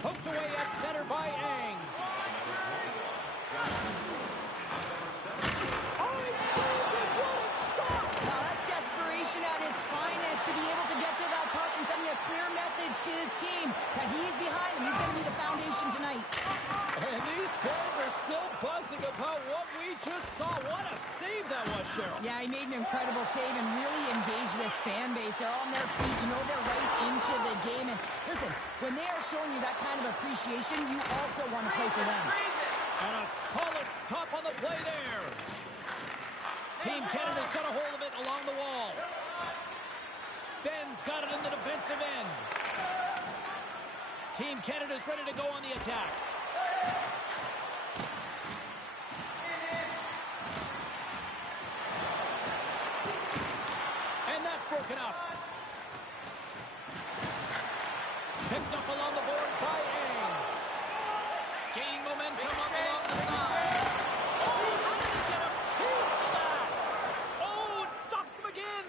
Poked away at center by Ang. Oh, he saved it! What a stop! Now that's desperation at its finest to be able to get to that puck and sending a clear message to his team that he's behind him. He's going to be the foundation tonight. And these fans are still buzzing about what we just saw. What a save that was, Cheryl. Yeah, he made an incredible save and really engaged this fan base. They're on their feet. You know they're right into the game. And listen, when they are showing you that kind of appreciation, you also want to play for them. And a solid stop on the play there. Team Canada's got a hold of it along the wall. Ben's got it in the defensive end. Team Canada's ready to go on the attack. And that's broken up. Picked up along the boards by Ang. Gaining momentum up along the side. Oh, how did he get a piece of that? Oh, it stops him again.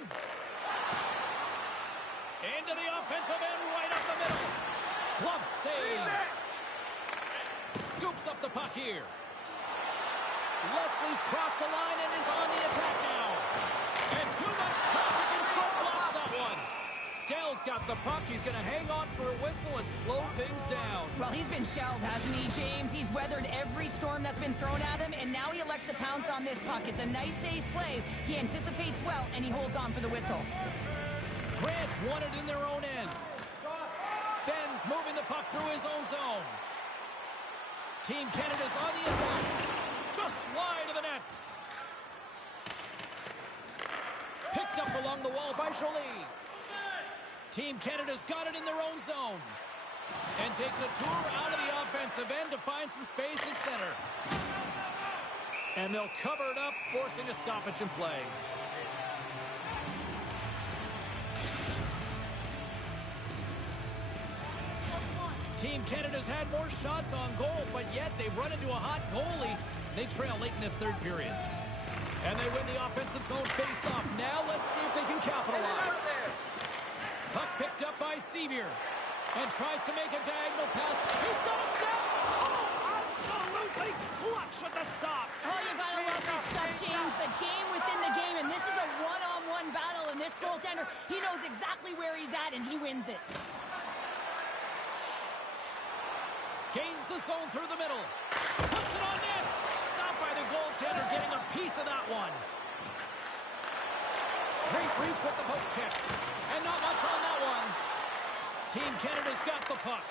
Into the offensive end, right up the middle. Glove save. Scoops up the puck here. Leslie's crossed the line and is on the attack now. And too much traffic in front blocks that one. Dell's got the puck. He's going to hang on for a whistle and slow things down. Well, he's been shelled, hasn't he, James? He's weathered every storm that's been thrown at him, and now he elects to pounce on this puck. It's a nice, safe play. He anticipates well, and he holds on for the whistle. Grant's won it in their own end. Ben's moving the puck through his own zone. Team Canada's on the attack. Just wide of the net. Picked up along the wall by Jolie. Team Canada's got it in their own zone. And takes a tour out of the offensive end to find some space at center. And they'll cover it up, forcing a stoppage in play. Team Canada's had more shots on goal, but yet they've run into a hot goalie. They trail late in this third period. And they win the offensive zone face-off. Now let's see if they can capitalize. Puck picked up by Sevier. And tries to make a diagonal pass. He's got a step! Oh, absolutely clutch at the stop. Oh, you gotta love this stuff, James. The game within the game, and this is a one-on-one battle, and this goaltender, he knows exactly where he's at, and he wins it. Gains the zone through the middle. Puts it on net. Stopped by the goaltender, getting a piece of that one. Great reach with the poke check. And not much on that one. Team Canada's got the puck.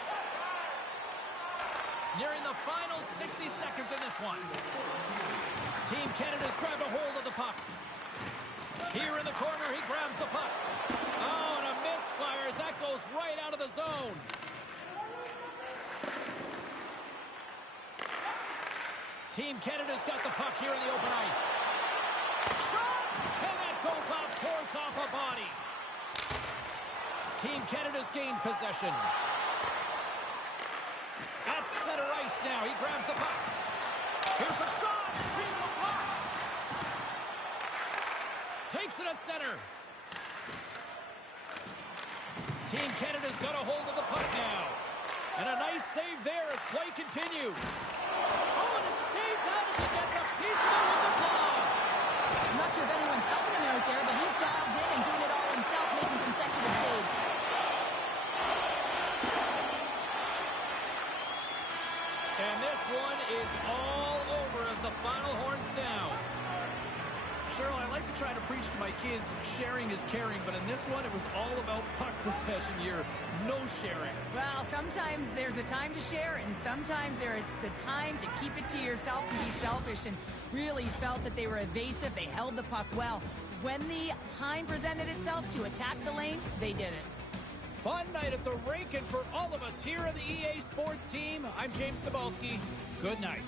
Nearing the final 60 seconds in this one. Team Canada's grabbed a hold of the puck. Here in the corner, he grabs the puck. Oh, and a misfire as that goes right out of the zone. Team Canada's got the puck here in the open ice. Shot! And that goes off course off a body. Team Canada's gained possession. At center ice now. He grabs the puck. Here's a shot. Here's the puck. Takes it at center. Team Canada's got a hold of the puck now. And a nice save there as play continues. Oh, and it stays out as he gets a piece of it with the glove. I'm not sure if anyone's helping him out there, but he's dialed in and doing it all himself, making consecutive saves. And this one is all over as the final horn sounds. Cheryl, I like to try to preach to my kids, sharing is caring, but in this one, it was all about puck possession here. No sharing. Well, sometimes there's a time to share, and sometimes there is the time to keep it to yourself and be selfish, and really felt that they were evasive. They held the puck well. When the time presented itself to attack the lane, they did it. Fun night at the rink, and for all of us here on the EA Sports team, I'm James Cybulski. Good night.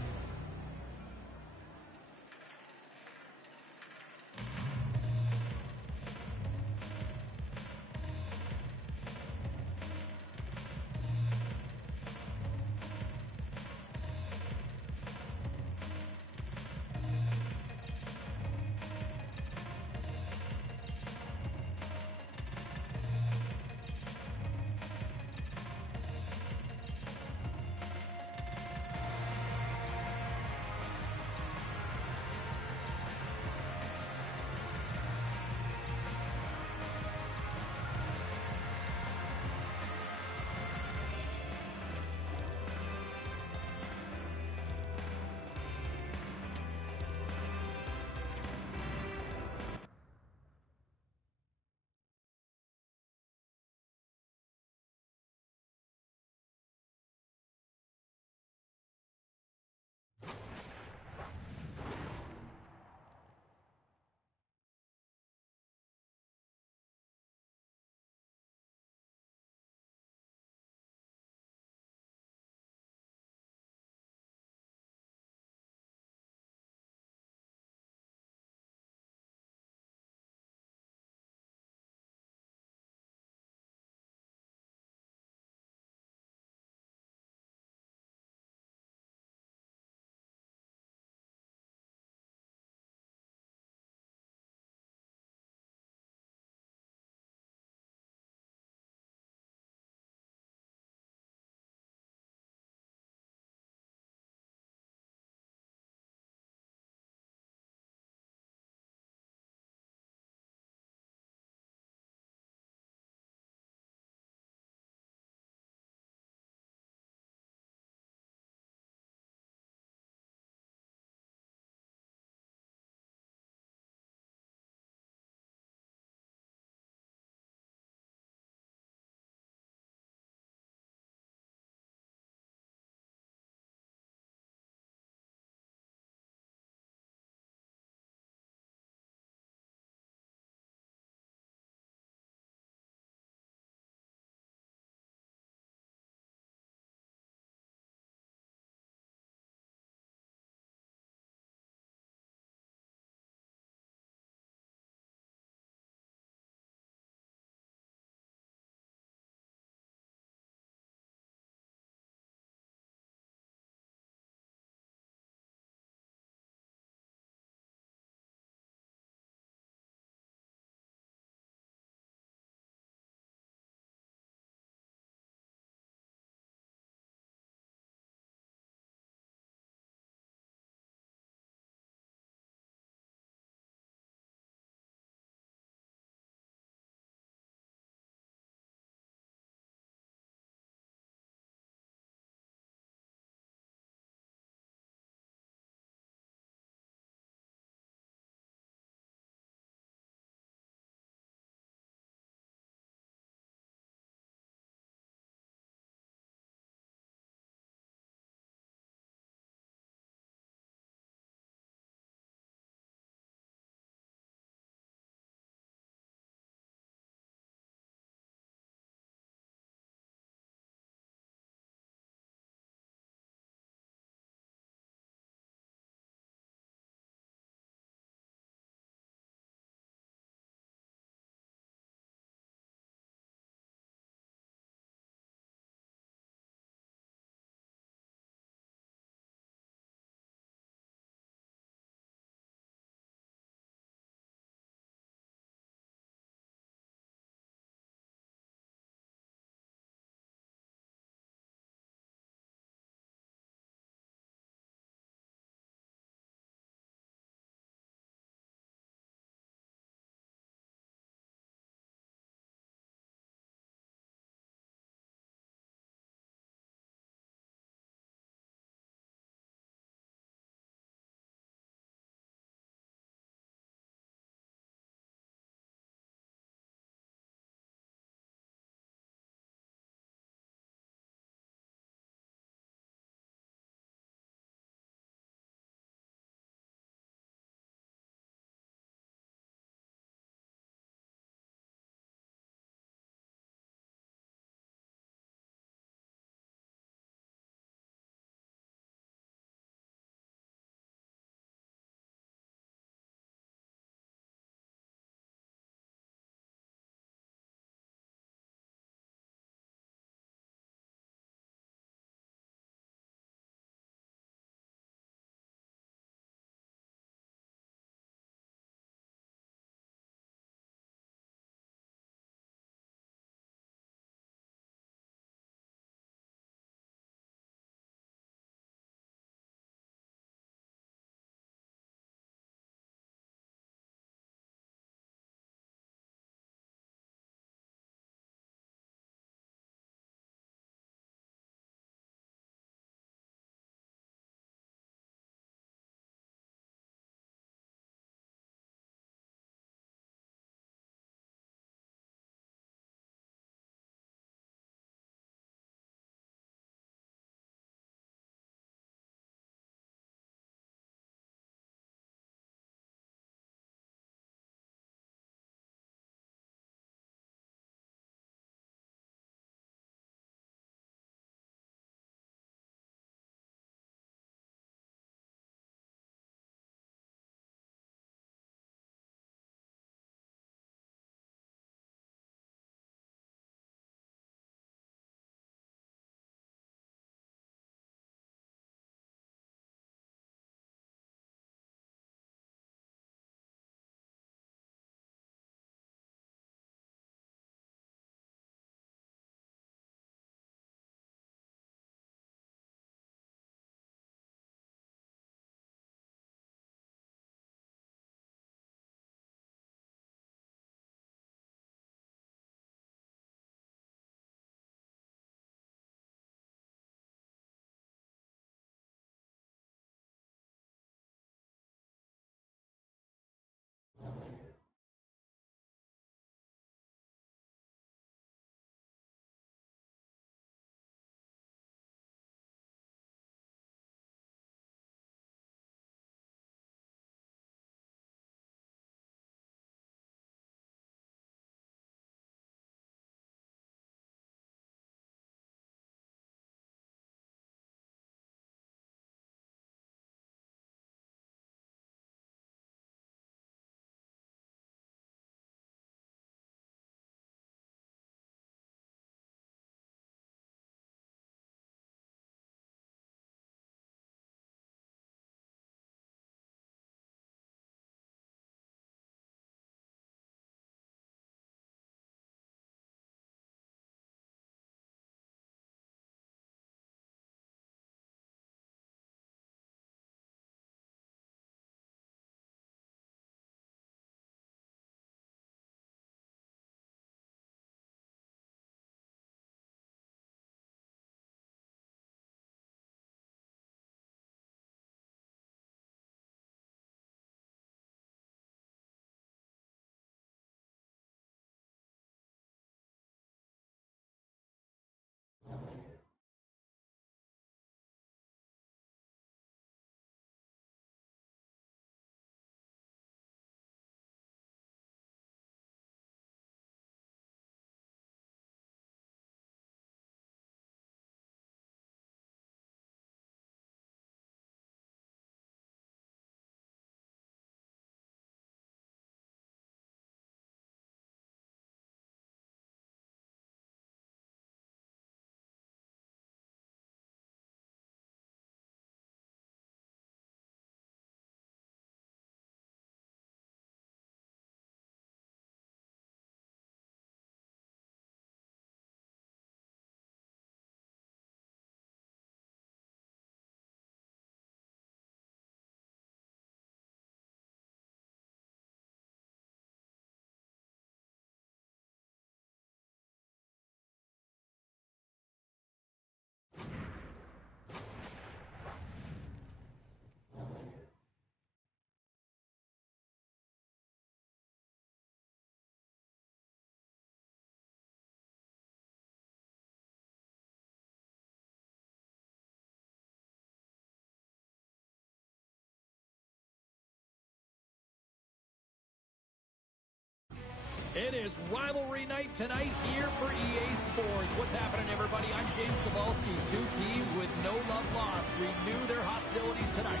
It is rivalry night tonight here for EA Sports. What's happening, everybody? I'm James Cebulski. Two teams with no love lost renew their hostilities tonight.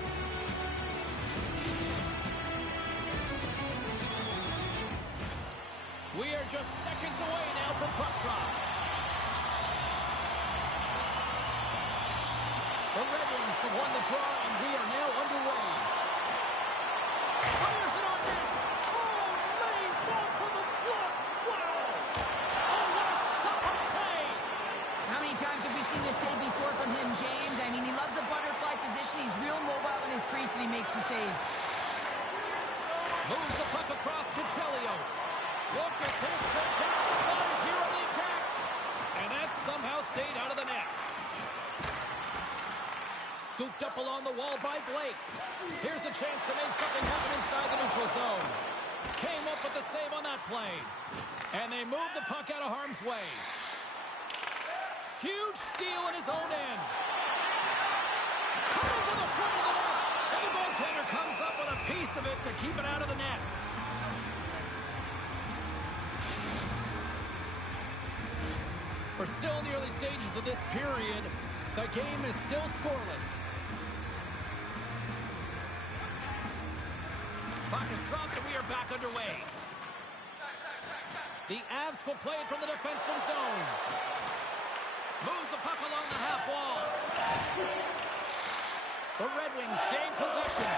We are just seconds away now from puck drop. The Red Wings have won the draw, and we are now underway. Fires it on net. Oh, lays out for the block. Wow. Oh, what a stop on the play. How many times have we seen this save before from him, James? I mean, he loves the butterfly position. He's real mobile in his crease, and he makes the save. Moves the puck across to Chelios. Look at this. They've got some bodies here on the attack. And that somehow stayed out of the net. Scooped up along the wall by Blake. Here's a chance to make something happen inside the neutral zone. Came up with the save on that play. And they moved the puck out of harm's way. Huge steal in his own end. Coming to the front of the net. And the goaltender comes up with a piece of it to keep it out of the net. We're still in the early stages of this period. The game is still scoreless. Puck is dropped and we are back underway. The Avs will play it from the defensive zone. Moves the puck along the half wall. The Red Wings gain possession.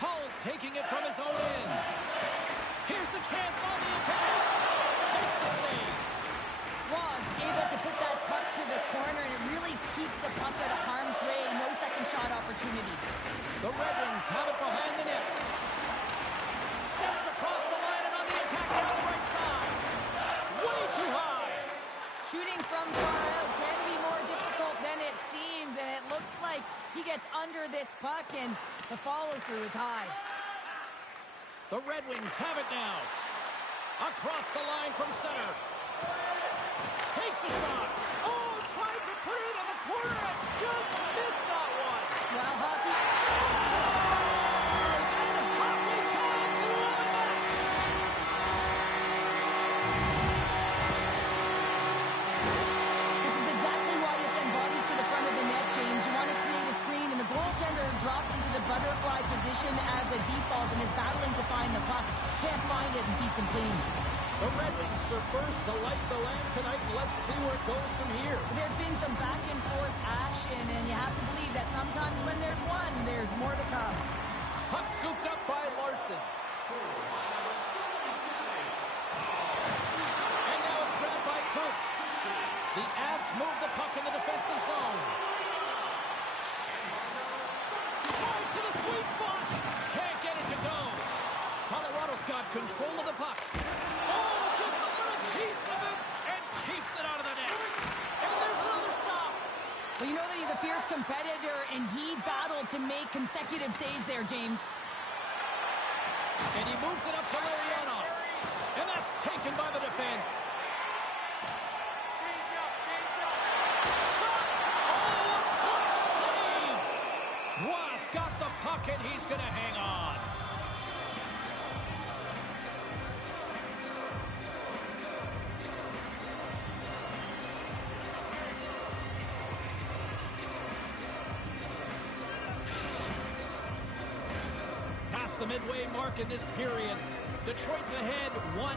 Hull's taking it from his own end. Here's a chance on the attack. Makes the save. Was able to put that puck to the corner, and it really keeps the puck out of harm's way. No second shot opportunity. The Red Wings have it behind the net. Steps across the line and on the attack down the right side. Way too high. Shooting from far out can be more difficult than it seems, and it looks like he gets under this puck, and the follow-through is high. The Red Wings have it now. Across the line from center. Takes a shot. Oh, tried to put it in the corner and just missed that one. Well, hockey... And hockey ties won the match. This is exactly why you send bodies to the front of the net, James. You want to create a screen, and the goaltender drops into the butterfly position as a default and is battling to find the puck. Can't find it and beats him clean. The Red Wings are first to light the lamp tonight. Let's see where it goes from here. There's been some back and forth action, and you have to believe that sometimes when there's one, there's more to come. Puck scooped up by Larson. And now it's grabbed by Krupp. The Avs move the puck in the defensive zone. Drives to the sweet spot. Can't get it to go. Colorado's got control of the puck. Oh, gets a little piece of it and keeps it out of the net. And there's another stop. Well, you know that he's a fierce competitor, and he battled to make consecutive saves there, James. And he moves it up to Larionov. And that's taken by the defense. Shot! Oh, a clutch save! Ross got the puck, and he's going to hang on. The midway mark in this period. Detroit's ahead 1-0.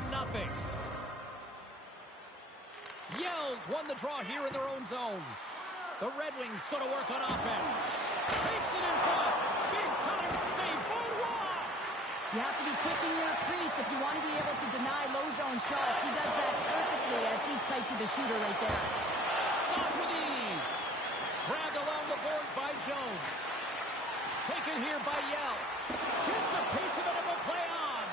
Yells won the draw here in their own zone. The Red Wings going to work on offense. Takes it in front. Big time save by Roy. You have to be quick in your crease if you want to be able to deny low zone shots. He does that perfectly as he's tight to the shooter right there. Stop with ease. Grabbed along the board by Jones. Taken here by Yell. Gets a piece of it and will play on.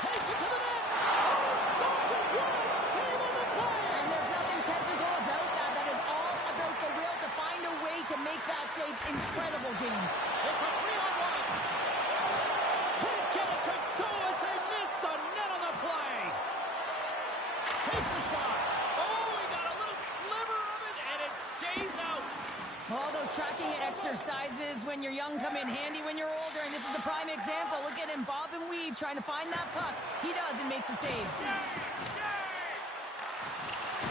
Takes it to the net. Oh, stopped it. What a save on the play. And there's nothing technical about that. That is all about the will to find a way to make that save incredible, James. It's a 3-on-1. Can't get it to go as they missed the net on the play. Takes a shot. Oh, he got a little sliver of it, and it stays out. All those tracking exercises when you're young coming come in handy when you're older, and this is a prime example. Look at him bob and weave trying to find that puck. He does and makes a save.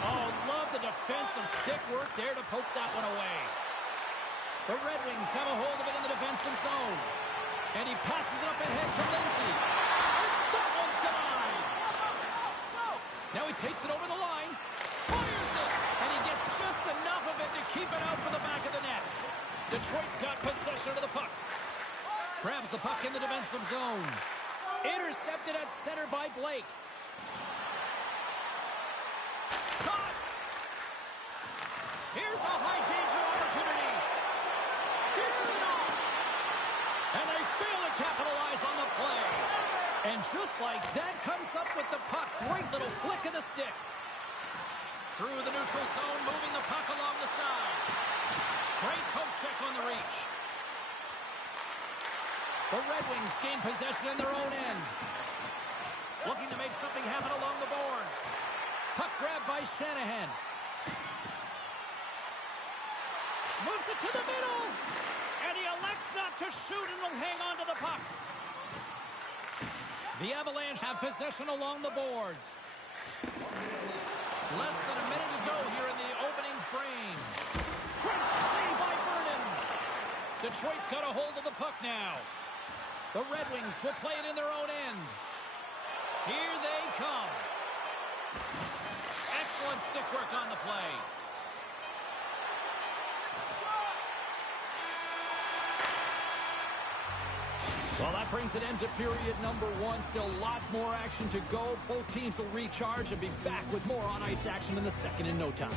Oh, love the defensive stick work there to poke that one away. The Red Wings have a hold of it in the defensive zone. And he passes it up ahead to Lindsay. And that one's denied. Now he takes it over the line. Fires it. And he gets just enough of it to keep it out for the back of the net. Detroit's got possession of the puck. Grabs the puck in the defensive zone. Intercepted at center by Blake. Shot! Here's a high-danger opportunity. Dishes it off. And they fail to capitalize on the play. And just like that, comes up with the puck. Great little flick of the stick. Through the neutral zone, moving the puck along the side. Great poke check on the reach. The Red Wings gain possession in their own end. Looking to make something happen along the boards. Puck grab by Shanahan. Moves it to the middle. And he elects not to shoot and will hang on to the puck. The Avalanche have possession along the boards. Less than a minute to go here in the opening frame. Great save by Vernon. Detroit's got a hold of the puck now. The Red Wings will play it in their own end. Here they come. Excellent stick work on the play. Well, that brings an end to period number one. Still lots more action to go. Both teams will recharge and be back with more on-ice action in the second in no time.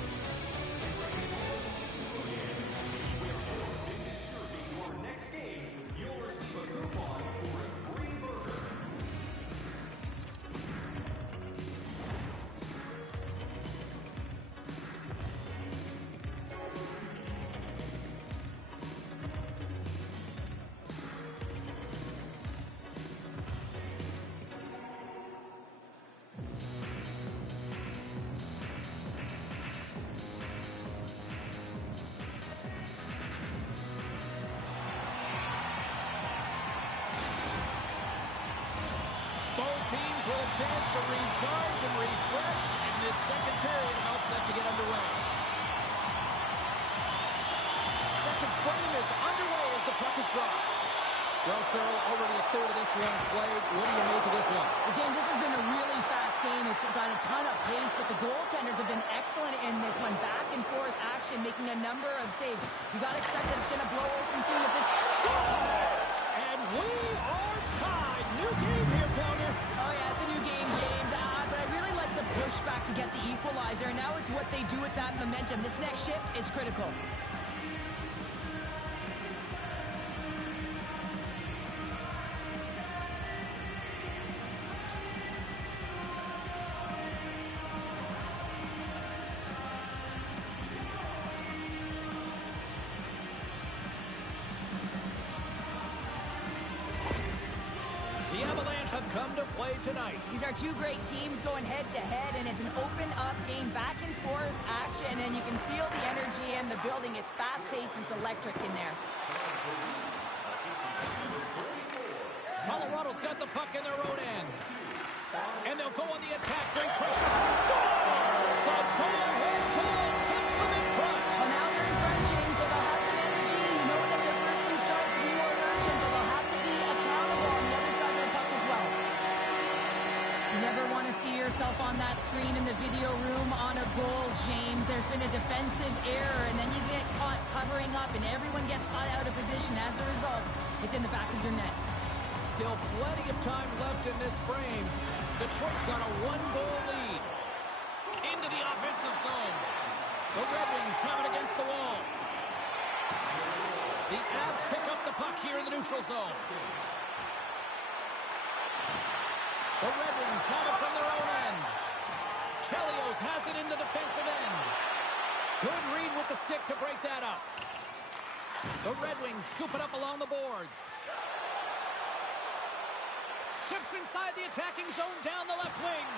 Teams with a chance to recharge and refresh, and this second period about set to get underway. Second frame is underway as the puck is dropped. Well, Cheryl, already a third of this one played. What do you make of this one? Well, James, this has been a really fast game. It's got a ton of pace, but the goaltenders have been excellent in this one. Back and forth action, making a number of saves. You got to expect that it's going to blow open soon if this scores! And we are tied. New game here, Pounder. Oh, yeah, it's a new game, James. But I really like the pushback to get the equalizer. Now it's what they do with that momentum. This next shift, it's critical. The Avalanche have come to play tonight. These are two great teams going head-to-head, and it's an open-up game, back-and-forth action, and you can feel the energy in the building. It's fast-paced and it's electric in there. Colorado's got the puck in their own end. And they'll go on the attack. Great pressure. Scores! The go-ahead goal puts them in front. Well, now they're in front, James, so they'll have some energy. You know that their first two starts will be more urgent, but they'll have to be accountable on the other side of the puck as well. You never want to see yourself on that screen in the video room on a goal, James. There's been a defensive error, and then you get caught covering up, and everyone gets caught out of position. As a result, it's in the back of your net. Still plenty of time left in this frame. Detroit's got a one-goal lead. Into the offensive zone. The Red Wings have it against the wall. The Avs pick up the puck here in the neutral zone. The Red Wings have it from their own end. Chelios has it in the defensive end. Good read with the stick to break that up. The Red Wings scoop it up along the boards. Steps inside the attacking zone down the left wing.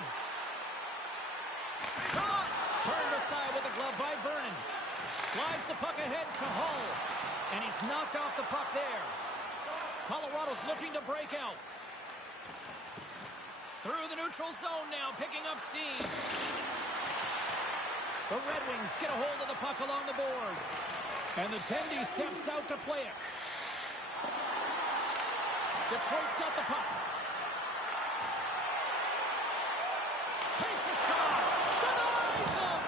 Shot! Turned aside with a glove by Vernon. Slides the puck ahead to Hull. And he's knocked off the puck there. Colorado's looking to break out. Through the neutral zone now, picking up steam. The Red Wings get a hold of the puck along the boards. And the Tendy steps out to play it. Detroit's got the puck. Takes a shot. Denies him.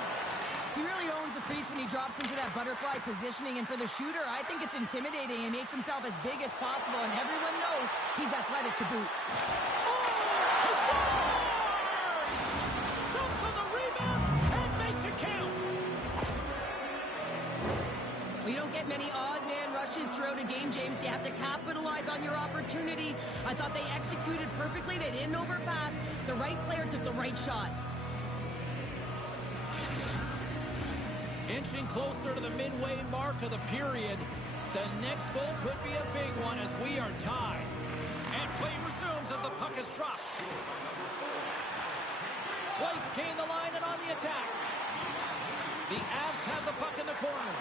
He really owns the crease when he drops into that butterfly positioning. And for the shooter, I think it's intimidating. He makes himself as big as possible. And everyone knows he's athletic to boot. He scores! Jumps on the rebound and makes it count. Well, you don't get many odd man rushes throughout a game, James. You have to capitalize on your opportunity. I thought they executed perfectly. They didn't overpass. The right player took the right shot. Inching closer to the midway mark of the period. The next goal could be a big one as we are tied. And play resumes as the puck is dropped. Blake's gained the line and on the attack. The Avs have the puck in the corner.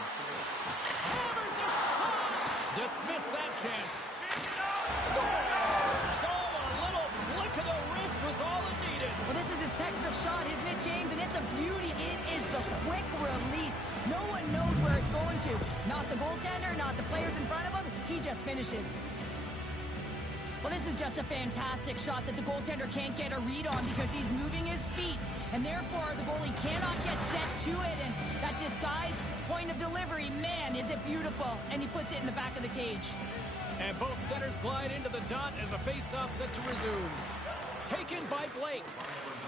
Hammers a shot! Dismiss that chance. Scores! Oh, a little flick of the wrist was all it needed. Well, this is his textbook shot, isn't it, James? And it's a beauty. It is the quick release. No one knows where it's going to. Not the goaltender, not the players in front of him. He just finishes. Well, this is just a fantastic shot that the goaltender can't get a read on because he's moving his feet. And therefore, the goalie cannot get set to it. And that disguised point of delivery, man, is it beautiful. And he puts it in the back of the cage. And both centers glide into the dot as a face-off set to resume. Taken by Blake.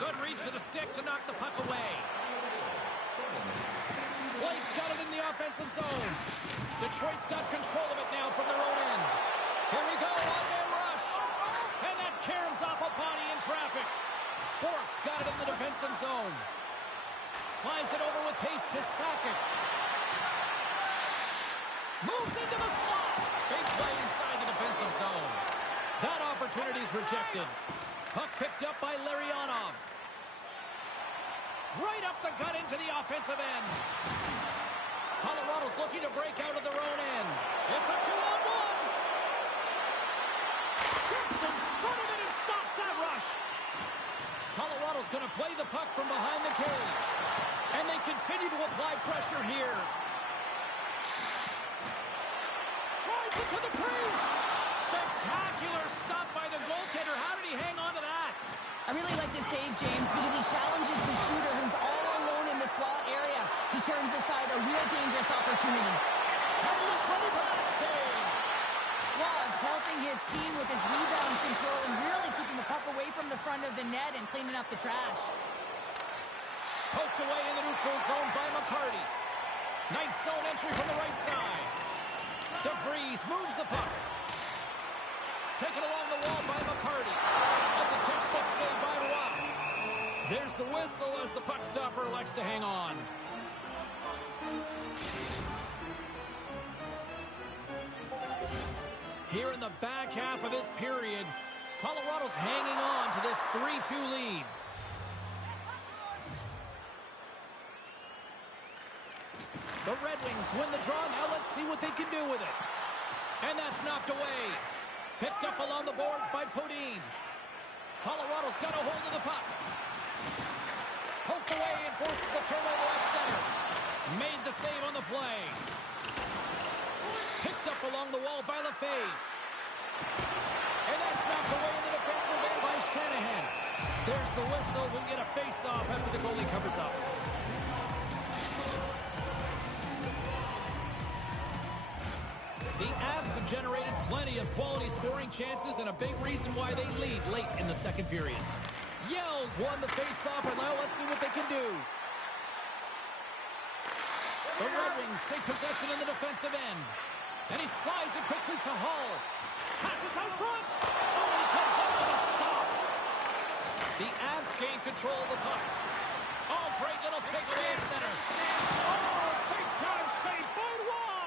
Good reach to the stick to knock the puck away. Blake's got it in the offensive zone. Detroit's got control of it now from their own end. Here we go, one-man rush. And that caroms off a body in traffic. Bork's got it in the defensive zone. Slides it over with pace to Sakic. Moves into the slot. Big play inside the defensive zone. That opportunity's rejected. Puck picked up by Larionov. Right up the gut into the offensive end. Colorado's looking to break out of their own end. It's a 2-on-1. Dixon front of it and stops that rush. Colorado's going to play the puck from behind the cage. And they continue to apply pressure here. Drives it to the crease. Spectacular stop by the goaltender. How did he hang on to that? I really like this save, James, because he challenges the shooter who's all alone in the slot area. He turns aside a real dangerous opportunity. And he was ready for that save. Was helping his team with his rebound control and really keeping the puck away from the front of the net and cleaning up the trash. Poked away in the neutral zone by McCarty. Nice zone entry from the right side. DeVries moves the puck. Taken along the wall by McCarty. That's a textbook save by Roy. There's the whistle as the puck stopper elects to hang on. Here in the back half of this period, Colorado's hanging on to this 3-2 lead. The Red Wings win the draw. Now let's see what they can do with it. And that's knocked away. Picked up along the boards by Podine. Colorado's got a hold of the puck. Poked away and forces the turnover at center. Made the save on the play. Picked up along the wall by Lefebvre. And that's knocked away in the defensive end by Shanahan. There's the whistle. We'll get a face-off after the goalie covers up. The Avs have generated plenty of quality scoring chances and a big reason why they lead late in the second period. Yells won the face-off, and now let's see what they can do. The Red Wings take possession in the defensive end. And he slides it quickly to Hull. Passes out front. Oh, he comes up with a stop. The Avs gain control of the puck. Oh, great little takeaway at center. Oh, big-time save by Roy.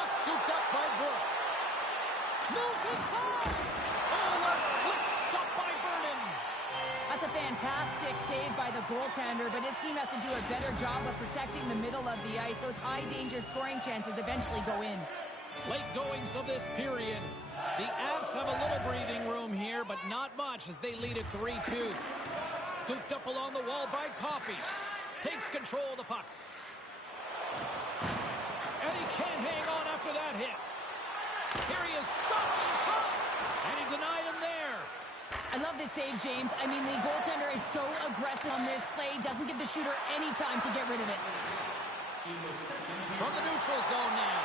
Puck scooped up by Brooke. Moves inside. Oh, a slick stop by Vernon. That's a fantastic save by the goaltender, but his team has to do a better job of protecting the middle of the ice. Those high-danger scoring chances eventually go in. Late goings of this period. The Avs have a little breathing room here, but not much as they lead it 3-2. Scooped up along the wall by Coffey. Takes control of the puck. And he can't hang on after that hit. Here he is, shot in front, and he denied him there. I love this save, James. I mean, the goaltender is so aggressive on this play. Doesn't give the shooter any time to get rid of it. From the neutral zone now.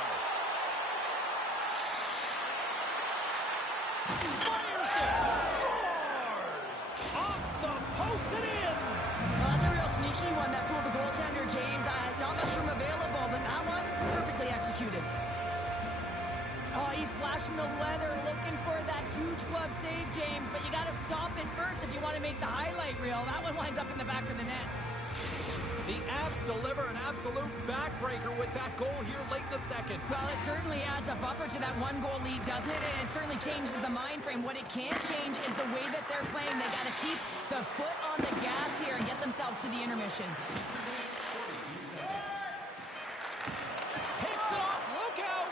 Fires it. Scores. Off the post and in. Well, that's a real sneaky one that fooled the goaltender, James. Not much room available, but that one, perfectly executed. Oh, he's flashing the leather, looking for that huge glove save, James, but you got to stop it first if you want to make the highlight reel. That one winds up in the back of the net. The Avs deliver an absolute backbreaker with that goal here late in the second. Well, it certainly adds a buffer to that one-goal lead, doesn't it? And it certainly changes the mind frame. What it can't change is the way that they're playing. They got to keep the foot on the gas here and get themselves to the intermission. Takes it off. Look out.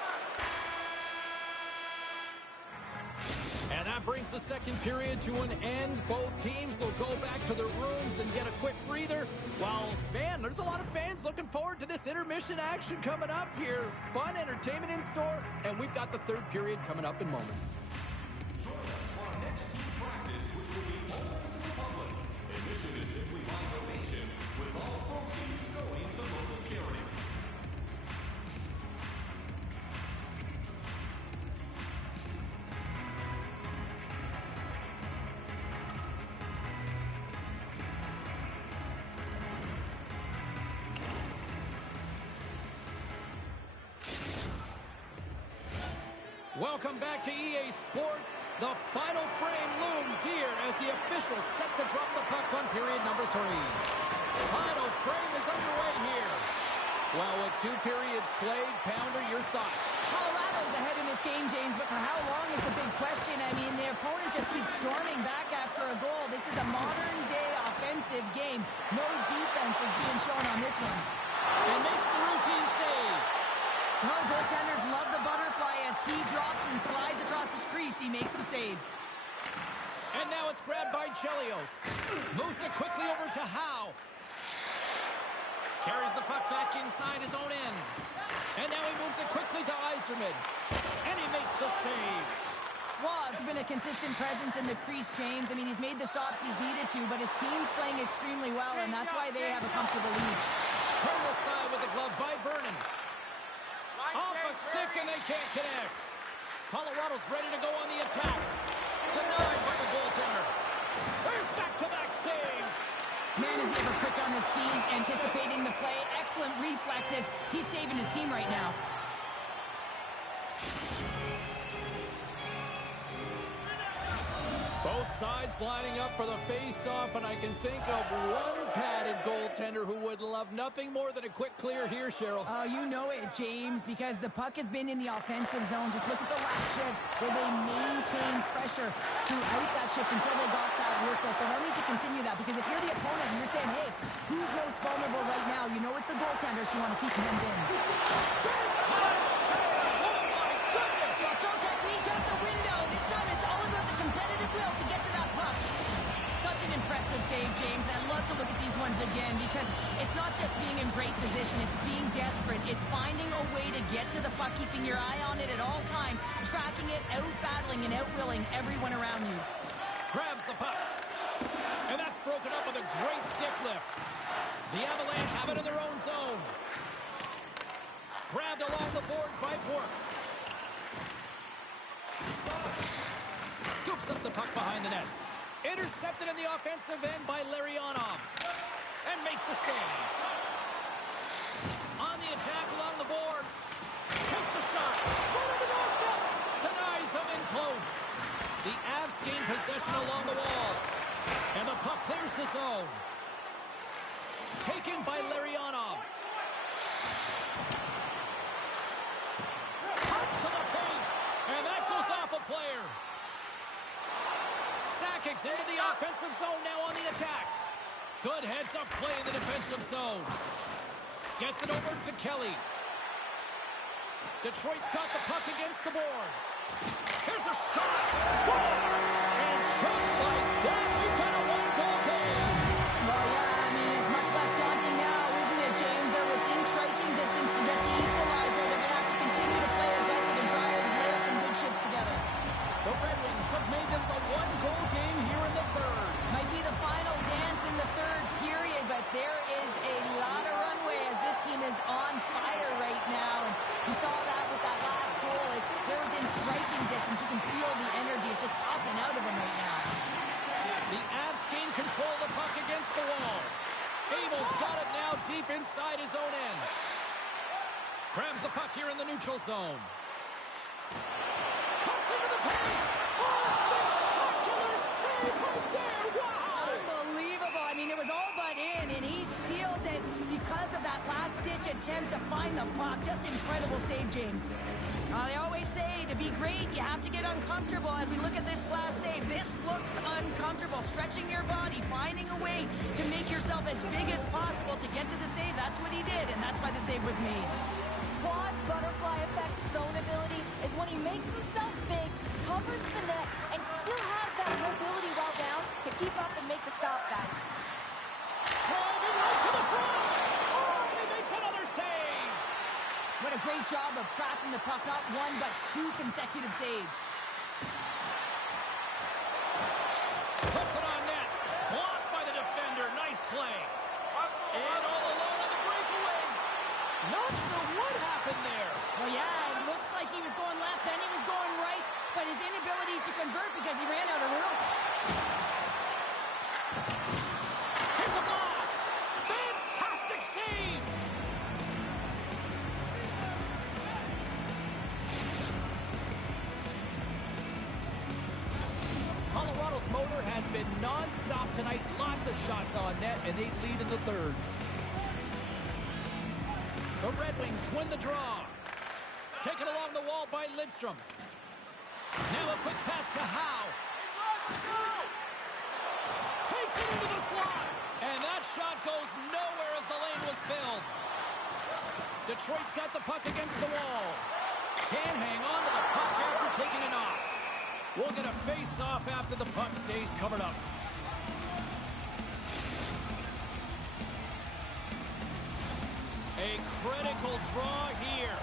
And that brings the second period to an end. Both teams will go back to their rooms and get a quick breather. Well, man, there's a lot of fans looking forward to this intermission action coming up here. Fun entertainment in store, and we've got the third period coming up in moments. Join us for our next team practice, which will be open to the public. Admission is simply by donation, with all proceeds going to local charity. Welcome back to EA Sports. The final frame looms here as the officials set to drop the puck on period number 3. Final frame is underway here. Well, with 2 periods played, Pounder, your thoughts? Colorado's ahead in this game, James, but for how long is the big question. I mean, the opponent just keeps storming back after a goal. This is a modern-day offensive game. No defense is being shown on this one. And makes the routine save. No, goaltenders love the butterfly as he drops and slides across the crease. He makes the save. And now it's grabbed by Chelios. Moves it quickly over to Howe. Carries the puck back inside his own end. And now he moves it quickly to Yzerman. And he makes the save. Waugh's been a consistent presence in the crease, James. I mean, he's made the stops he's needed to, but his team's playing extremely well, and that's why they have a comfortable lead. Turned aside with the glove by Vernon. Off a stick, and they can't connect. Colorado's ready to go on the attack. Denied by the goaltender. There's back-to-back saves. Man, is he ever quick on his feet, anticipating the play. Excellent reflexes. He's saving his team right now. Both sides lining up for the face-off, and I can think of one padded goaltender who would love nothing more than a quick clear here, Cheryl. Oh, you know it, James, because the puck has been in the offensive zone. Just look at the last shift where they maintained pressure throughout that shift until they got that whistle. So they'll need to continue that, because if you're the opponent and you're saying, hey, who's most vulnerable right now? You know it's the goaltender, so you want to keep him in. Big-time save! Oh, my goodness! Well, throw technique out the window. This time it's all about the competitive will to get to that puck. Such an impressive save, James. I'd love to look at these ones again, because it's not just being in great position. It's being desperate. It's finding a way to get to the puck, keeping your eye on it at all times, tracking it, out-battling and out-willing everyone around you. Grabs the puck. And that's broken up with a great stick lift. The Avalanche have it in their own zone. Grabbed along the boards by Bork. Scoops up the puck behind the net. Intercepted in the offensive end by Larionov. And makes the save. On the attack along the boards. Takes a shot. Right on the doorstep. Denies him in close. The Avs gain possession along the wall. And the puck clears the zone. Taken by Larionov. Cuts to the paint. And that goes off a player. Sakic's into the offensive zone now on the attack. Good heads-up play in the defensive zone. Gets it over to Kelly. Detroit's got the puck against the boards. Here's a shot. Scores! And just like that, we've got a one-goal game. Well, yeah, I mean, it's much less daunting now, isn't it, James? They're within striking distance to get the equalizer. They're going to have to continue to play aggressive and try and lay some good shifts together. The Red Wings have made this a one-goal game here in the third. Might be the final dance in the third period, but there is a lot of runway as this team is on fire right now. And you saw that with that last goal. As they're within striking distance. You can feel the energy. It's just popping out of them right now. The Avs gain control of the puck against the wall. Abel's got it now deep inside his own end. Grabs the puck here in the neutral zone. Cuts into the paint. Oh, spectacular save right there. Wow. Unbelievable. I mean, it was all but in, and he steals it because of that last-ditch attempt to find the puck. Just incredible save, James. They always say to be great, you have to get uncomfortable. As we look at this last save, this looks uncomfortable. Stretching your body, finding a way to make yourself as big as possible to get to the save. That's what he did, and that's why the save was made. Paul's butterfly effect zone ability is when he makes himself big, covers the net, and still has that mobility while down to keep up and make the stop, guys. Driving right to the front. Oh, and he makes another save. What a great job of tracking the puck, not one but two consecutive saves. Puts it on net. Blocked by the defender. Nice play. And all alone on the breakaway. Not sure what happened there. Well, yeah, it looks like he was going left, then he was going right, but his inability to convert because he ran out of room. Here's a blast. Fantastic save. Colorado's motor has been non-stop tonight. Lots of shots on net, and they lead in the third. The Red Wings win the draw. Taken along the wall by Lidstrom. Now a quick pass to Howe. Takes it into the slot. And that shot goes nowhere as the lane was filled. Detroit's got the puck against the wall. Can't hang on to the puck after taking it off. We'll get a face-off after the puck stays covered up. A critical draw here.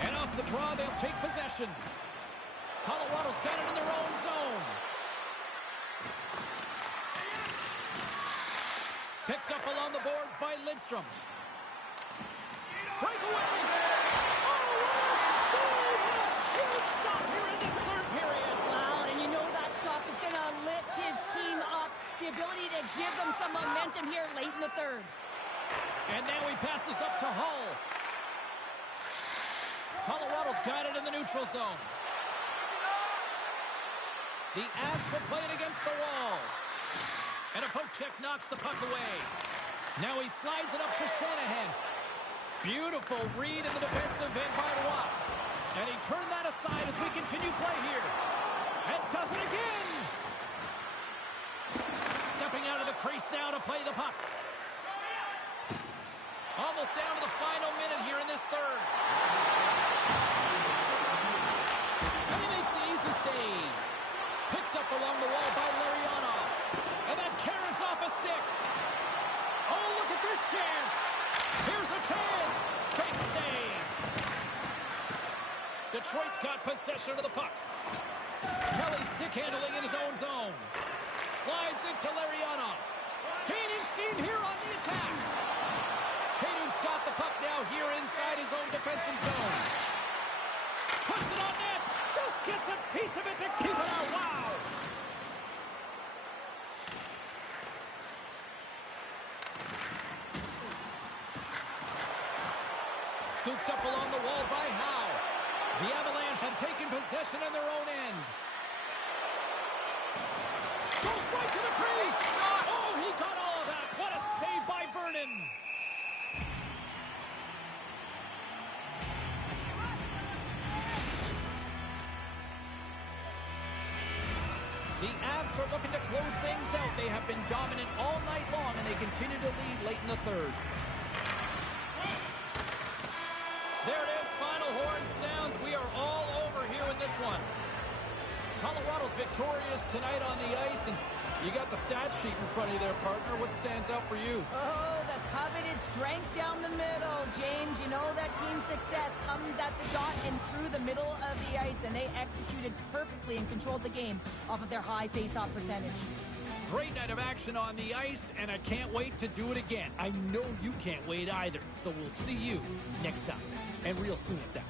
And off the draw, they'll take possession. Colorado's got it in their own zone. Picked up along the boards by Lidstrom. Breakaway! Oh, what a save! What a huge stop here in this third period. Well, and you know that stop is going to lift his team up. The ability to give them some momentum here late in the third. And now he passes up to Hull. Colorado's got it in the neutral zone. The Avs will play it against the wall. And a poke check knocks the puck away. Now he slides it up to Shanahan. Beautiful read in the defensive end by Watt. And he turned that aside as we continue play here. And does it again. Stepping out of the crease now to play the puck. Almost down to the final minute here in this third. And he makes the easy save. Picked up along the wall by Larionov. And that carries off a stick. Oh, look at this chance. Here's a chance. Big save. Detroit's got possession of the puck. Kelly stick handling in his own zone. Slides into Larionov. Gaining steam here on the attack. Hayden's got the puck now here inside his own defensive zone. Puts it on net. Just gets a piece of it to keep it out. Wow. Scooped up along the wall by Howe. The Avalanche have taken possession in their own end. Goes right to the crease. Oh, he got all of that. What a save by Vernon. The Avs are looking to close things out. They have been dominant all night long, and they continue to lead late in the third. There it is. Final horn sounds. We are all over here in this one. Colorado's victorious tonight on the ice, and you got the stat sheet in front of you there, partner. What stands out for you? Oh, the coveted strength down the middle, James. You know that team success comes at the dot and through the middle of the ice, and they executed perfectly and controlled the game off of their high face-off percentage. Great night of action on the ice, and I can't wait to do it again. I know you can't wait either, so we'll see you next time, and real soon at that.